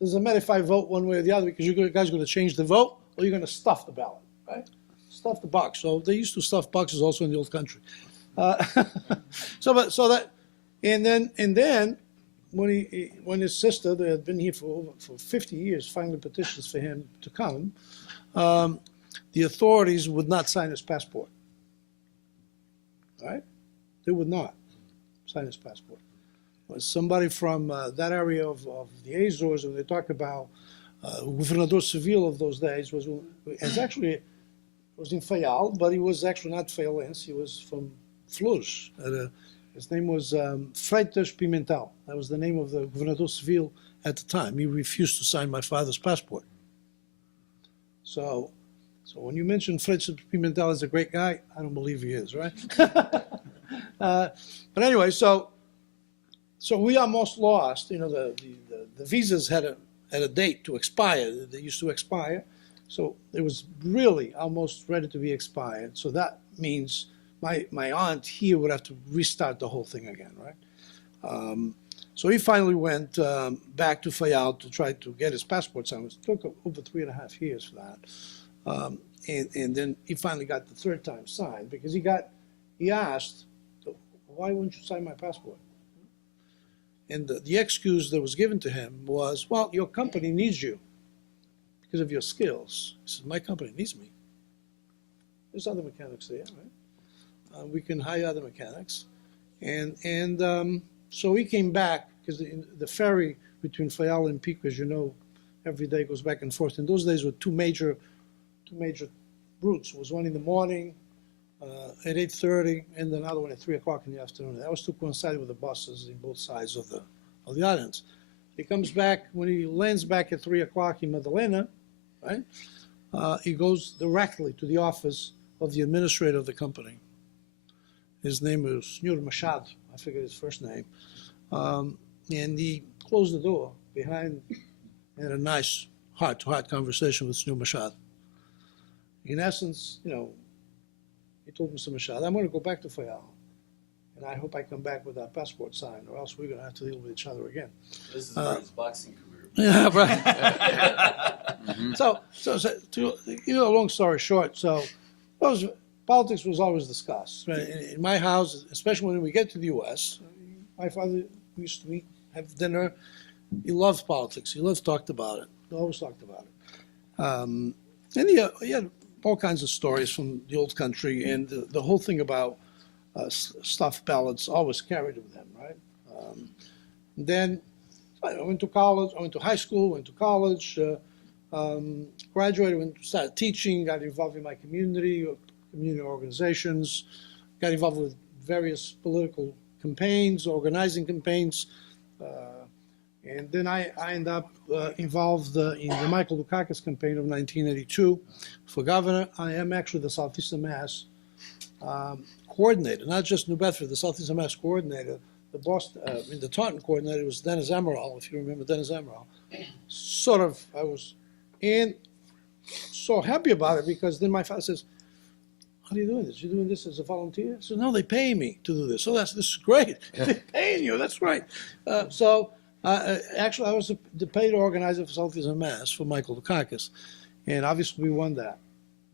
Doesn't matter if I vote one way or the other, because you guys are going to change the vote, or you're going to stuff the ballot, right? Stuff the box. So they used to stuff boxes also in the old country. And then when his sister, that had been here for 50 years, finally petitions for him to come, the authorities would not sign his passport. Right? They would not sign his passport. Somebody from that area of the Azores, when they talk about Governador Civil of those days, was in Fayal, but he was actually not Fayalense. He was from Flores. His name was Freitas Pimentel. That was the name of the Governador Civil at the time. He refused to sign my father's passport. So when you mention Freitas Pimentel as a great guy, I don't believe he is, right? But anyway, so we almost lost. You know, the visas had a date to expire. They used to expire, so it was really almost ready to be expired. So that means my aunt here would have to restart the whole thing again, right? So he finally went back to Fayal to try to get his passport signed. It took over 3.5 years for that. And then he finally got the third time signed, because he asked, why wouldn't you sign my passport? And the excuse that was given to him was, well, your company needs you because of your skills. He said, my company needs me. There's other mechanics there, right? We can hire other mechanics. And so he came back, because the ferry between Fayal and Pico, as you know, every day goes back and forth. In those days were two major routes. There was one in the morning at 8:30, and another one at 3 o'clock in the afternoon. That was to coincide with the buses in both sides of the islands. He comes back, when he lands back at 3 o'clock in Madalena, right? He goes directly to the office of the administrator of the company. His name is Sr. Machado, I forget his first name. And he closed the door behind, had a nice heart-to-heart conversation with Sr. Machado. In essence, you know, he told Mr. Machado, I'm going to go back to Fayal, and I hope I come back with that passport signed, or else we're going to have to deal with each other again. This is for his boxing career. Yeah, right. So to give you a long story short, politics was always discussed. Right? In my house, especially when we get to the U.S., my father used to have dinner. He loved politics. He talked about it. He always talked about it. And he had all kinds of stories from the old country, and the whole thing about stuffed ballots always carried with him, right? Then I went to college. I went to high school. Went to college. Graduated. Started teaching. Got involved in my community organizations. Got involved with various political campaigns, organizing campaigns. And then I ended up involved in the Michael Dukakis campaign of 1982 for governor. I am actually the Southeastern Mass coordinator, not just New Bedford, the Southeastern Mass coordinator. The Taunton coordinator was Dennis Emerald, if you remember Dennis Emerald. I was so happy about it, because then my father says, how are you doing this? You're doing this as a volunteer? So no, they pay me to do this. So this is great. They're paying you, that's great. Actually, I was the paid organizer for Southeastern Mass for Michael Dukakis. And obviously we won that.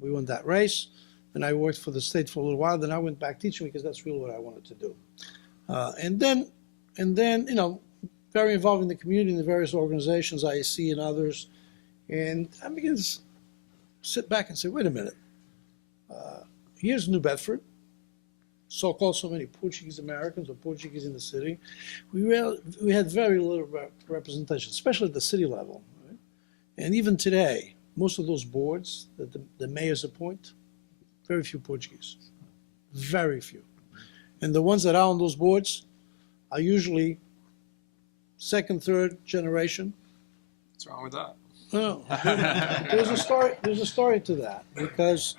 We won that race. And I worked for the state for a little while. Then I went back teaching, because that's really what I wanted to do. And then, you know, very involved in the community, in the various organizations, IAC and others. And I began to sit back and say, wait a minute. Here's New Bedford, so-called so many Portuguese-Americans or Portuguese in the city. We had very little representation, especially at the city level. Right? And even today, most of those boards that the mayors appoint, very few Portuguese. Very few. And the ones that are on those boards are usually second, third generation. What's wrong with that? No, there's a story. There's a story to that, because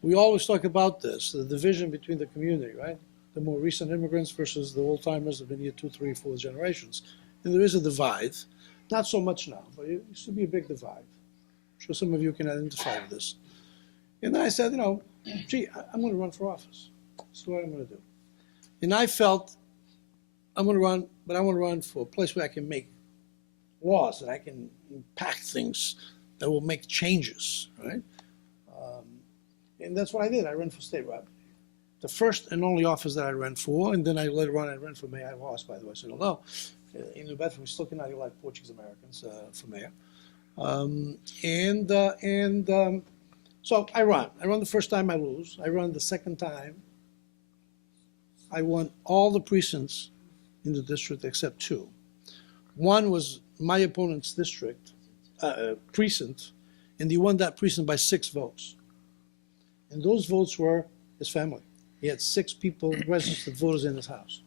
we always talk about this, the division between the community, right? The more recent immigrants versus the old timers have been here 2, 3, 4 generations, and there is a divide. Not so much now, but it used to be a big divide. I'm sure some of you can identify with this. And then I said, gee, I'm going to run for office. That's what I'm going to do. And I felt I'm going to run, but I want to run for a place where I can make laws, and I can impact things that will make changes, right? And that's what I did. I ran for state rep. The first and only office that I ran for, and then later on I ran for mayor. I lost, by the way, so you don't know. In New Bedford, we still cannot elect Portuguese-Americans for mayor. So I run. I run the first time, I lose. I run the second time. I won all the precincts in the district except 2. One was my opponent's district, precinct, and he won that precinct by 6 votes. And those votes were his family. He had 6 people, registered voters in his house,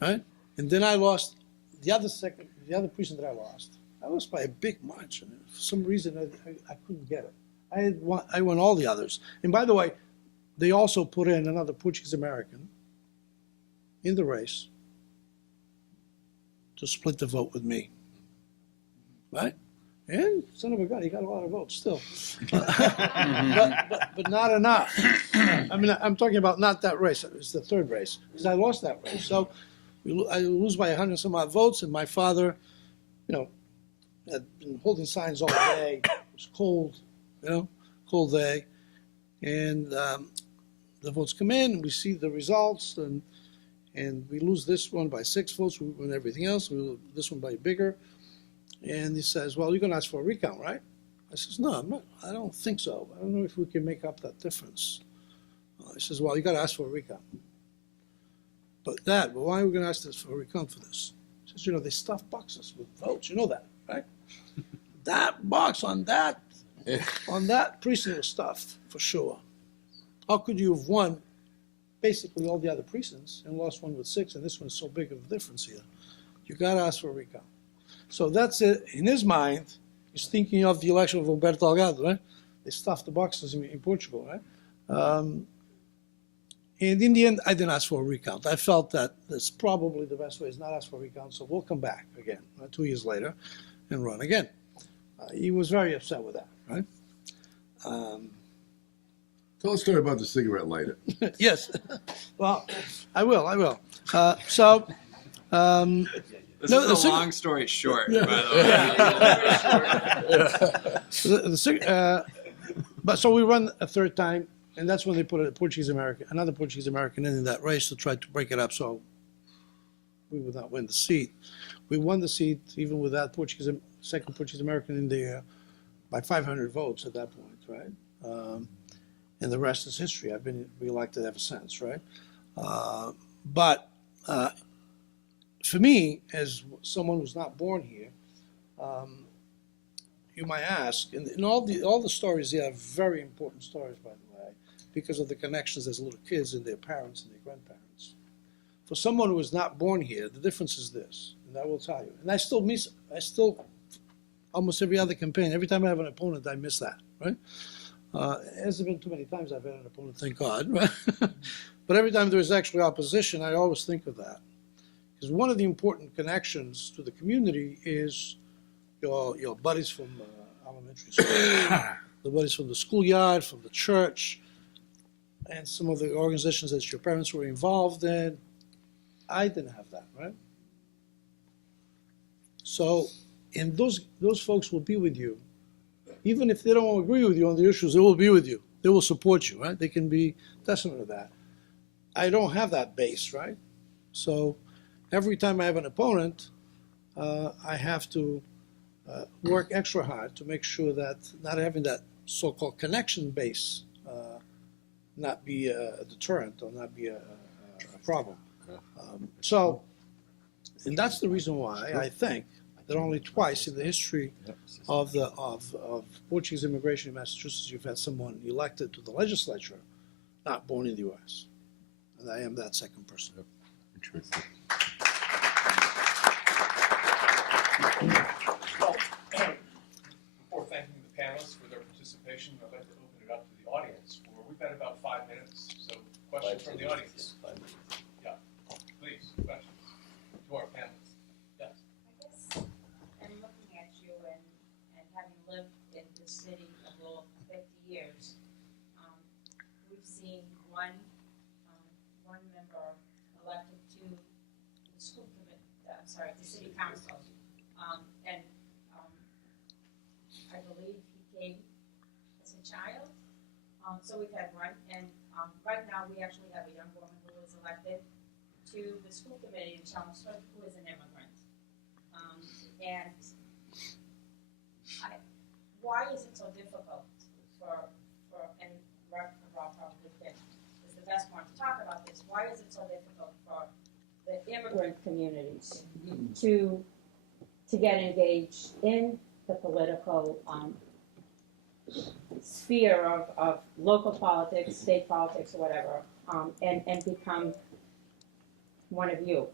right? And then I lost the other precinct that I lost by a big margin. For some reason, I couldn't get it. I won all the others. And by the way, they also put in another Portuguese-American in the race to split the vote with me, right? And son of a gun, he got a lot of votes still, but not enough. I mean, I'm talking about not that race. It's the third race, because I lost that race. So I lose by 100 some odd votes, and my father, had been holding signs all day. It was cold, cold day, and the votes come in, and we see the results, and we lose this one by 6 votes. We win everything else. We lose this one by bigger. And he says, well, you're going to ask for a recount, right? I says, no, I'm not. I don't think so. I don't know if we can make up that difference. He says, well, you got to ask for a recount. But Dad, why are we going to ask this for a recount for this? He says, they stuff boxes with votes. You know that, right? That box on that precinct was stuffed, for sure. How could you have won basically all the other precincts and lost one with 6, and this one's so big of a difference here? You got to ask for a recount. So that's it. In his mind, he's thinking of the election of Humberto Delgado, right? They stuffed the boxes in Portugal, right? And in the end, I didn't ask for a recount. I felt that that's probably the best way is not ask for a recount, so we'll come back again 2 years later and run again. He was very upset with that, right? Tell a story about the cigarette lighter. Yes. Well, I will. This No, is the a long story short, by the way. But so we run a third time, and that's when they put another Portuguese-American in that race to try to break it up so we would not win the seat. We won the seat even with that second Portuguese-American in there by 500 votes at that point, right? And the rest is history. I've been reelected ever since, right? But for me, as someone who's not born here, you might ask, and all the stories here are very important stories, by the way, because of the connections as little kids and their parents and their grandparents. For someone who is not born here, the difference is this, and I will tell you. And I still, almost every other campaign, every time I have an opponent, I miss that, right? It hasn't been too many times I've had an opponent, thank God, right? But every time there's actually opposition, I always think of that. Because one of the important connections to the community is your buddies from elementary school, the buddies from the schoolyard, from the church, and some of the organizations that your parents were involved in. I didn't have that, right? So, and those folks will be with you. Even if they don't agree with you on the issues, they will be with you. They will support you, right? They can be testament to that. I don't have that base, right? So every time I have an opponent, I have to work extra hard to make sure that not having that so-called connection base not be a deterrent or not be a problem. And that's the reason why I think that only twice in the history of Portuguese immigration in Massachusetts, you've had someone elected to the legislature not born in the U.S. and I am that second person. Well, before thanking the panelists for their participation, I'd like to open it up to the audience. We've got about 5 minutes, so questions from the audience. Yeah, please, questions to our panelists. Yes. I guess I'm looking at you and having lived in the city a little 50 years, we've seen one member elected to the school committee, the city council. I believe he came as a child. So we've had one, and right now we actually have a young woman who was elected to the school committee in Chelmsford, who is an immigrant. Why is it so difficult for and Rob probably is the best one to talk about this. Why is it so difficult for the immigrant communities to get engaged in the political sphere of local politics, state politics, or whatever, and become one of you?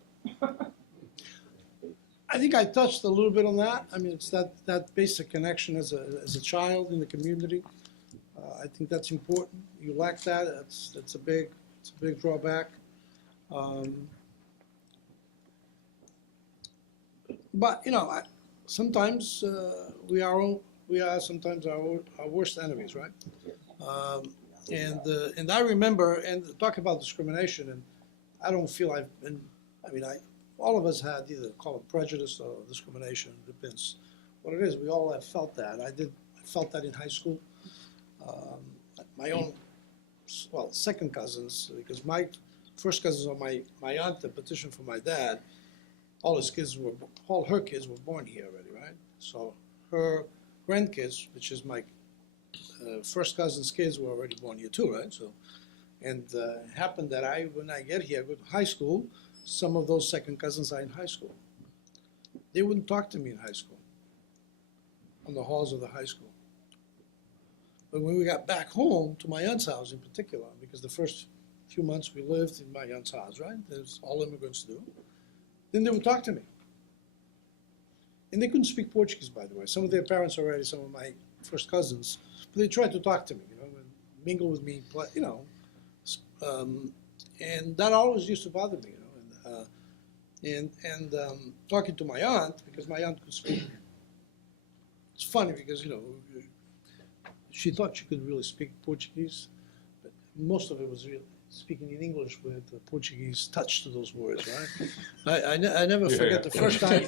I think I touched a little bit on that. I mean, it's that basic connection as a child in the community. I think that's important. You lack that. It's a big drawback. But you know, sometimes we are sometimes our worst enemies, right? And I remember, and talk about discrimination, and I don't feel I've been. I mean, all of us had either call it prejudice or discrimination. Depends what it is. We all have felt that. I felt that in high school. My own, second cousins, because my first cousins on my aunt that petitioned for my dad, all her kids were born here already, right? So her grandkids, which is my first cousin's kids, were already born here too, right? So, and it happened that when I get here, I go to high school, some of those second cousins are in high school. They wouldn't talk to me in high school, on the halls of the high school. But when we got back home, to my aunt's house in particular, because the first few months we lived in my aunt's house, right? As all immigrants do. Then they would talk to me. And they couldn't speak Portuguese, by the way. Some of their parents already, some of my first cousins, but they tried to talk to me, you know, and mingle with me, you know. And that always used to bother me, you know. And talking to my aunt, because my aunt could speak. It's funny because, you know, she thought she could really speak Portuguese, but most of it was really speaking in English with a Portuguese touch to those words, right? I never forget the first time.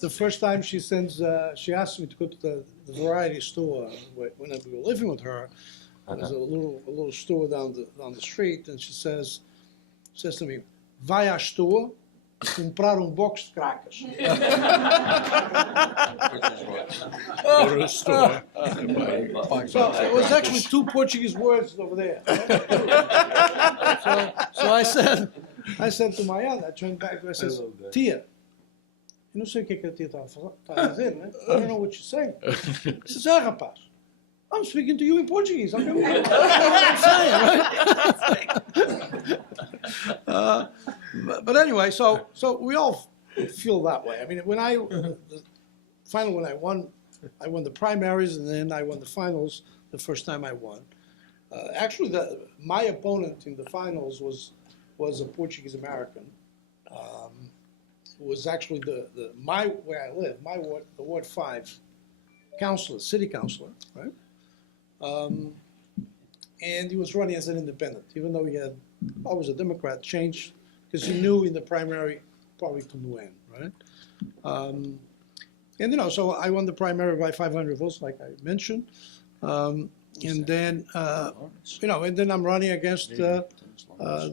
The first time she asked me to go to the variety store when we were living with her. There's a little store down the street, and she says to me, "Vai à store comprar box de crackers." So it was actually two Portuguese words over there. So I said to my aunt, I turned back and I said, "Tia, eu não sei o que a tia está a dizer, né? I don't know what you're saying." She says, rapaz, I'm speaking to you in Portuguese. I don't know what I'm saying, right? But anyway, so we all feel that way. I mean, when I won the primaries, and then I won the finals the first time I won. Actually, my opponent in the finals was a Portuguese-American. Who was actually where I live, my ward, the Ward 5 councilor, city councilor, right? And he was running as an independent, even though he had always a Democrat, changed because he knew in the primary probably couldn't win, right? And you know, so I won the primary by 500 votes, like I mentioned, and then you know, and then I'm running against the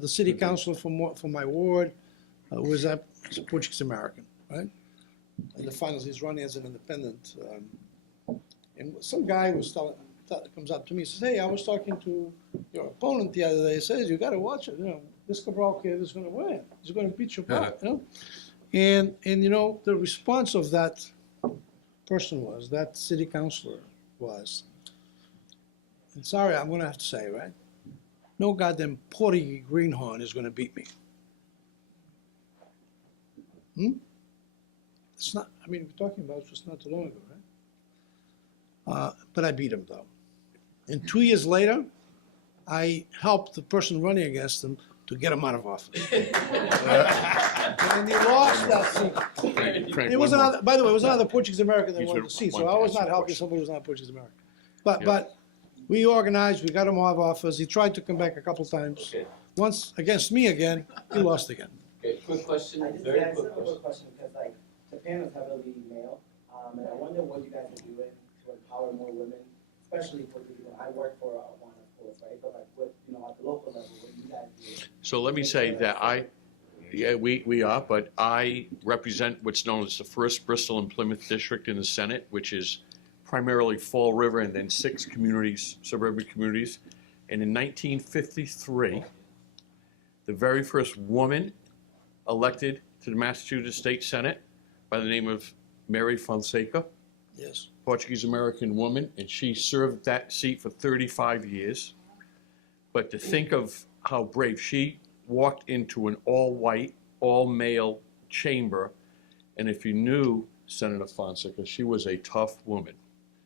city councilor from my ward, who was a Portuguese-American, right? In the finals, he's running as an independent, and some guy comes up to me and says, "Hey, I was talking to your opponent the other day. He says, you got to watch it. You know, this Cabral kid is going to win. He's going to beat your butt." You know? And you know, the response of that person that city councilor was, and sorry, I'm going to have to say, right? no goddamn Portuguese greenhorn is gonna beat me. It's not, I mean, we're talking about just not too long ago, right? But I beat him though. And 2 years later, I helped the person running against him to get him out of office. And he lost that seat. Frank, It was one more. another, by the way, it was another Portuguese-American that He's won with the seat, so one I was to not ask a helping question. somebody who's not Portuguese-American. Yeah. But we organized, we got him out of office, he tried to come back a couple times. Okay. Once against me again, he lost again. Okay, quick question, I just very have quick a quick question. question because like the panel is heavily male, and I wonder what you guys are doing to empower more women, especially for the, I work for one of course, right? But like what, at the local level, what do you guys do? So let me say that we are, but I represent what's known as the first Bristol and Plymouth district in the Senate, which is primarily Fall River and then 6 communities, suburban communities. And in 1953, the very first woman elected to the Massachusetts State Senate by the name of Mary Fonseca, Yes. Portuguese-American woman, and she served that seat for 35 years. But to think of how brave, she walked into an all-white, all-male chamber, and if you knew Senator Fonseca, she was a tough woman.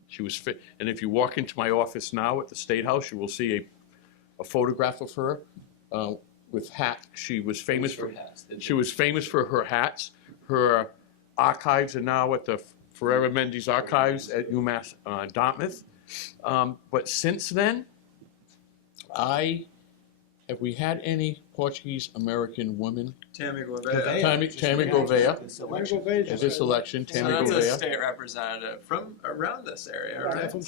She was fit, and if you walk into my office now at the State House, you will see a photograph of her with hat. She was famous for her hats. Her archives are now at the Forever Mendes Archives at UMass Dartmouth. But since then, have we had any Portuguese-American women? Tammy Gouveia. Tammy Gouveia, This Wanna election. go Vegas? at this election, So Tammy that's a Gouveia. state representative from around this area, Yeah, right? from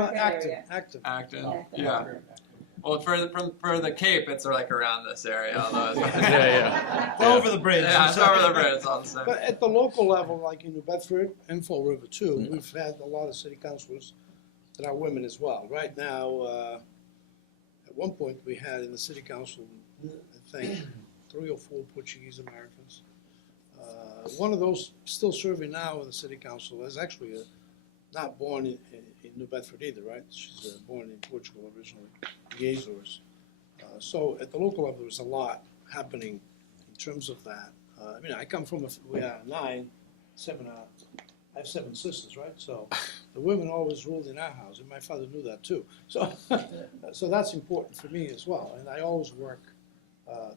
Acton, area. Acton. Acton. Yeah. Well, for the Cape, it's like around this area. Although it's, Yeah. Over the bridge. yeah, it's over the bridge. It's all the same. But at the local level, like in New Bedford and Fall River too, we've had a lot of city councilors that are women as well. Right now, at one point, we had in the city council, I think, 3 or 4 Portuguese Americans. One of those still serving now in the city council is actually not born in New Bedford either, right? She's born in Portugal originally, the Azores. So at the local level, there's a lot happening in terms of that. I mean, I come from, we are 9, 7, I have 7 sisters, right? So the women always ruled in our house, and my father knew that too. So, so that's important for me as well. And I always work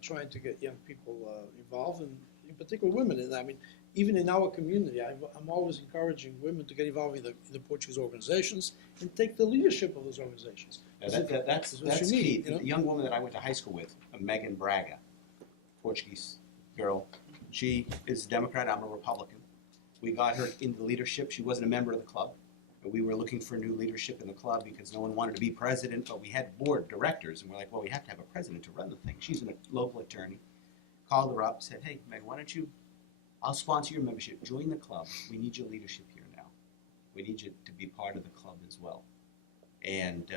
trying to get young people involved, and in particular women. And I mean, even in our community, I'm always encouraging women to get involved in the Portuguese organizations and take the leadership of those organizations. That's what you key. need, you know? The young woman that I went to high school with, Megan Braga, Portuguese girl, she is a Democrat, I'm a Republican. We got her into leadership. She wasn't a member of the club. But we were looking for new leadership in the club because no one wanted to be president, but we had board directors, and we're like, well, we have to have a president to run the thing. She's a local attorney. Called her up, said, hey, Megan, why don't you, I'll sponsor your membership. Join the club. We need your leadership here now. We need you to be part of the club as well. And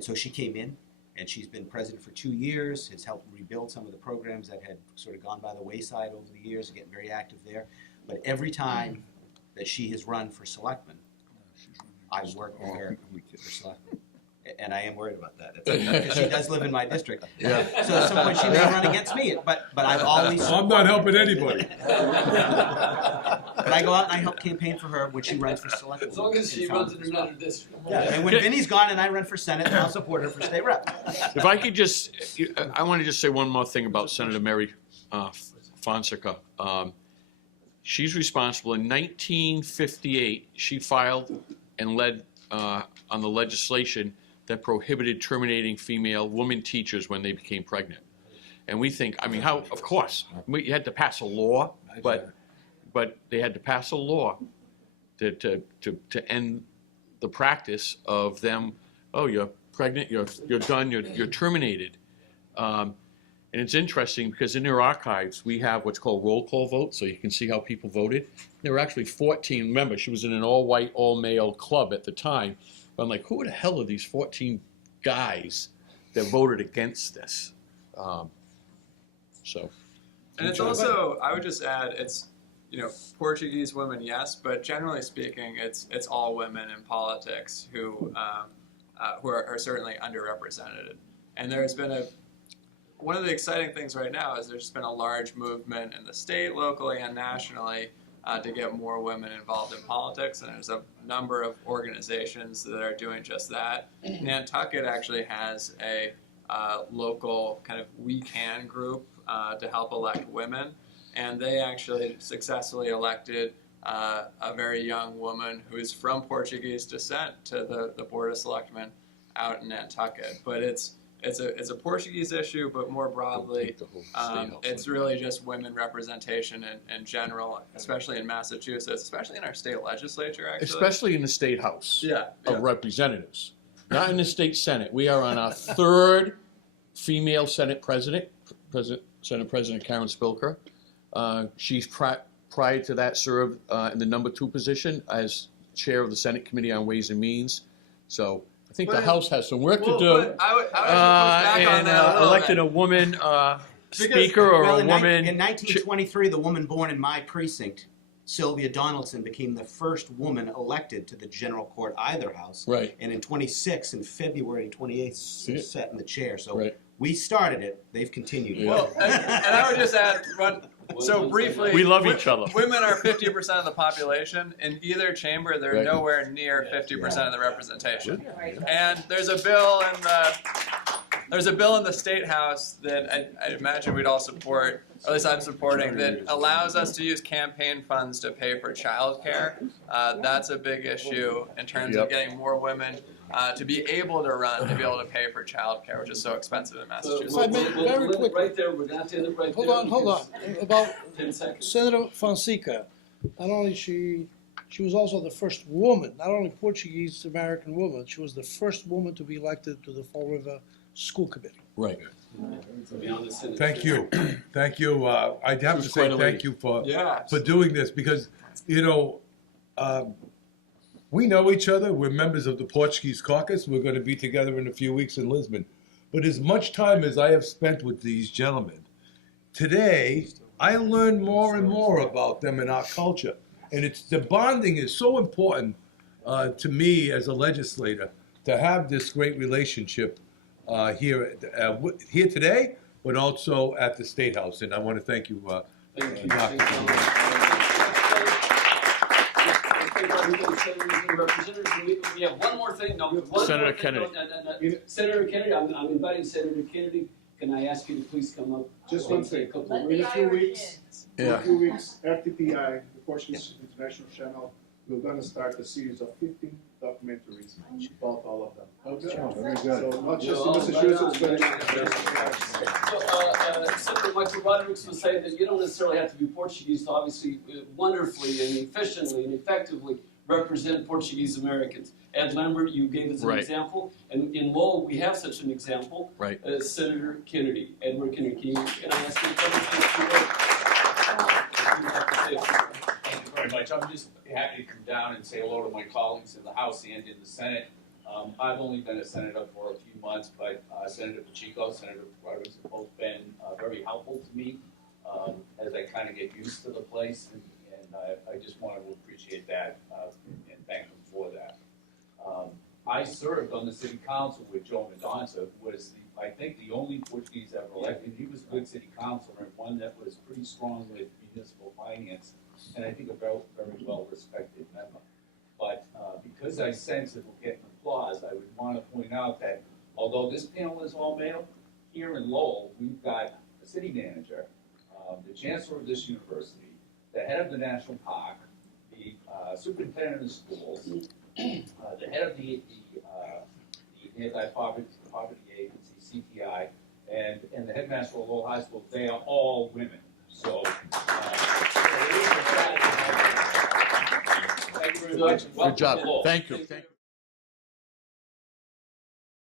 so she came in, and she's been president for 2 years, has helped rebuild some of the programs that had sort of gone by the wayside over the years, getting very active there. But every time that she has run for selectman, I've worked with her for selectman. And I am worried about that. Because she does live in my district. Yeah. So at some point she may run against me, but I've always. I'm not helping anybody. But I go out and I help campaign for her when she runs for selectman. As long as she runs in another district. Yeah, and when Vinny's gone and I run for Senate, I'll support her for state rep. If I could just, I want to just say one more thing about Senator Mary Fonseca. She's responsible. In 1958, she filed and led on the legislation that prohibited terminating women teachers when they became pregnant. And we think, I mean, how? Of course, you had to pass a law, but they had to pass a law to end the practice of them. Oh, you're pregnant. You're done. You're terminated. And it's interesting because in their archives, we have what's called roll call votes, so you can see how people voted. There were actually 14. Remember, she was in an all-white, all-male club at the time. But I'm like, who the hell are these 14 guys that voted against this? So. And it's also, I would just add, it's, Portuguese women, yes, but generally speaking, it's all women in politics who are certainly underrepresented. And there's been one of the exciting things right now is there's been a large movement in the state, locally, and nationally to get more women involved in politics, and there's a number of organizations that are doing just that. Nantucket actually has a local kind of We Can group to help elect women, and they actually successfully elected a very young woman who is from Portuguese descent to the Board of Selectmen out in Nantucket. But it's a Portuguese issue, but more broadly, it's really just women representation in general, especially in Massachusetts, especially in our state legislature, actually. Especially in the state house Yeah. of representatives, not in the state senate. We are on our third female senate president, Senate President Karen Spilker. She's prior to that served in the number 2 position as chair of the Senate Committee on Ways and Means. So I think the House has some work to do. But I would push back on that a little elected bit. a woman speaker or Well, a in woman. In 1923, the woman born in my precinct, Sylvia Donaldson, became the first woman elected to the General Court either house. Right. And in 26, in February 28th, sat in the chair. So Right. we started it. They've continued. Yeah. Well, and I would just add so briefly. We love each other. Women are 50% of the population. In either chamber, they're Right. nowhere near 50% of the representation. Right. And there's a bill in the state house that I imagine we'd all support, or at least I'm supporting, that allows us to use campaign funds to pay for childcare. That's a big issue in terms of getting more women to be able to run, to be able to pay for childcare, which is so expensive in Massachusetts. If I may, very quick. Right there, we're going to end it right Hold there. on. About 10 seconds. Senator Fonseca, not only she was also the first woman, not only Portuguese-American woman, she was the first woman to be elected to the Fall River School Committee. Right. Thank you. Thank you. I'd have to was say quite a thank lady. you for Yeah. doing this because, we know each other. We're members of the Portuguese Caucus. We're going to be together in a few weeks in Lisbon. But as much time as I have spent with these gentlemen, today I learn more and more about them and our culture. And the bonding is so important to me as a legislator to have this great relationship here today, but also at the State House. And I want to thank you, Thank you. Dr. We have one more thing. No, one Senator more thing. Kennedy. No. Senator Kennedy, I'm inviting Senator Kennedy. Can I ask you to please come up? Just one thing. A couple Let of the In a few Irish weeks, in. in a few weeks, RTPI, the Portuguese International Channel, we're going to start a series of 15 documentaries about all of them. Very So not just in No, Massachusetts, but Senator Michael Rodriguez was saying that you don't necessarily have to be Portuguese to obviously wonderfully and efficiently and effectively represent Portuguese-Americans. Ed Lambert, you gave us an Right. example, and in Lowell, we have such an example. Right. Senator Kennedy, Edward Kennedy, can I ask you a question? Thank you very much. I'm just happy to come down and say hello to my colleagues in the House and in the Senate. I've only been a senator for a few months, but Senator Pacheco, Senator Rodriguez have both been very helpful to me as I kind of get used to the place, and I just want to appreciate that and thank them for that. I served on the city council with Joe Mendonça, who was, I think, the only Portuguese ever elected. He was a good city councilor and one that was pretty strong with municipal finance, and I think a very, very well-respected member. But because I sense it will get applause, I would want to point out that although this panel is all male, here in Lowell, we've got the city manager, the chancellor of this university, the head of the national park, the superintendent of the schools, the head of the anti-poverty agency, CTI, and the headmaster of Lowell High School. They are all women. So, thank you very much. Good job. Thank you.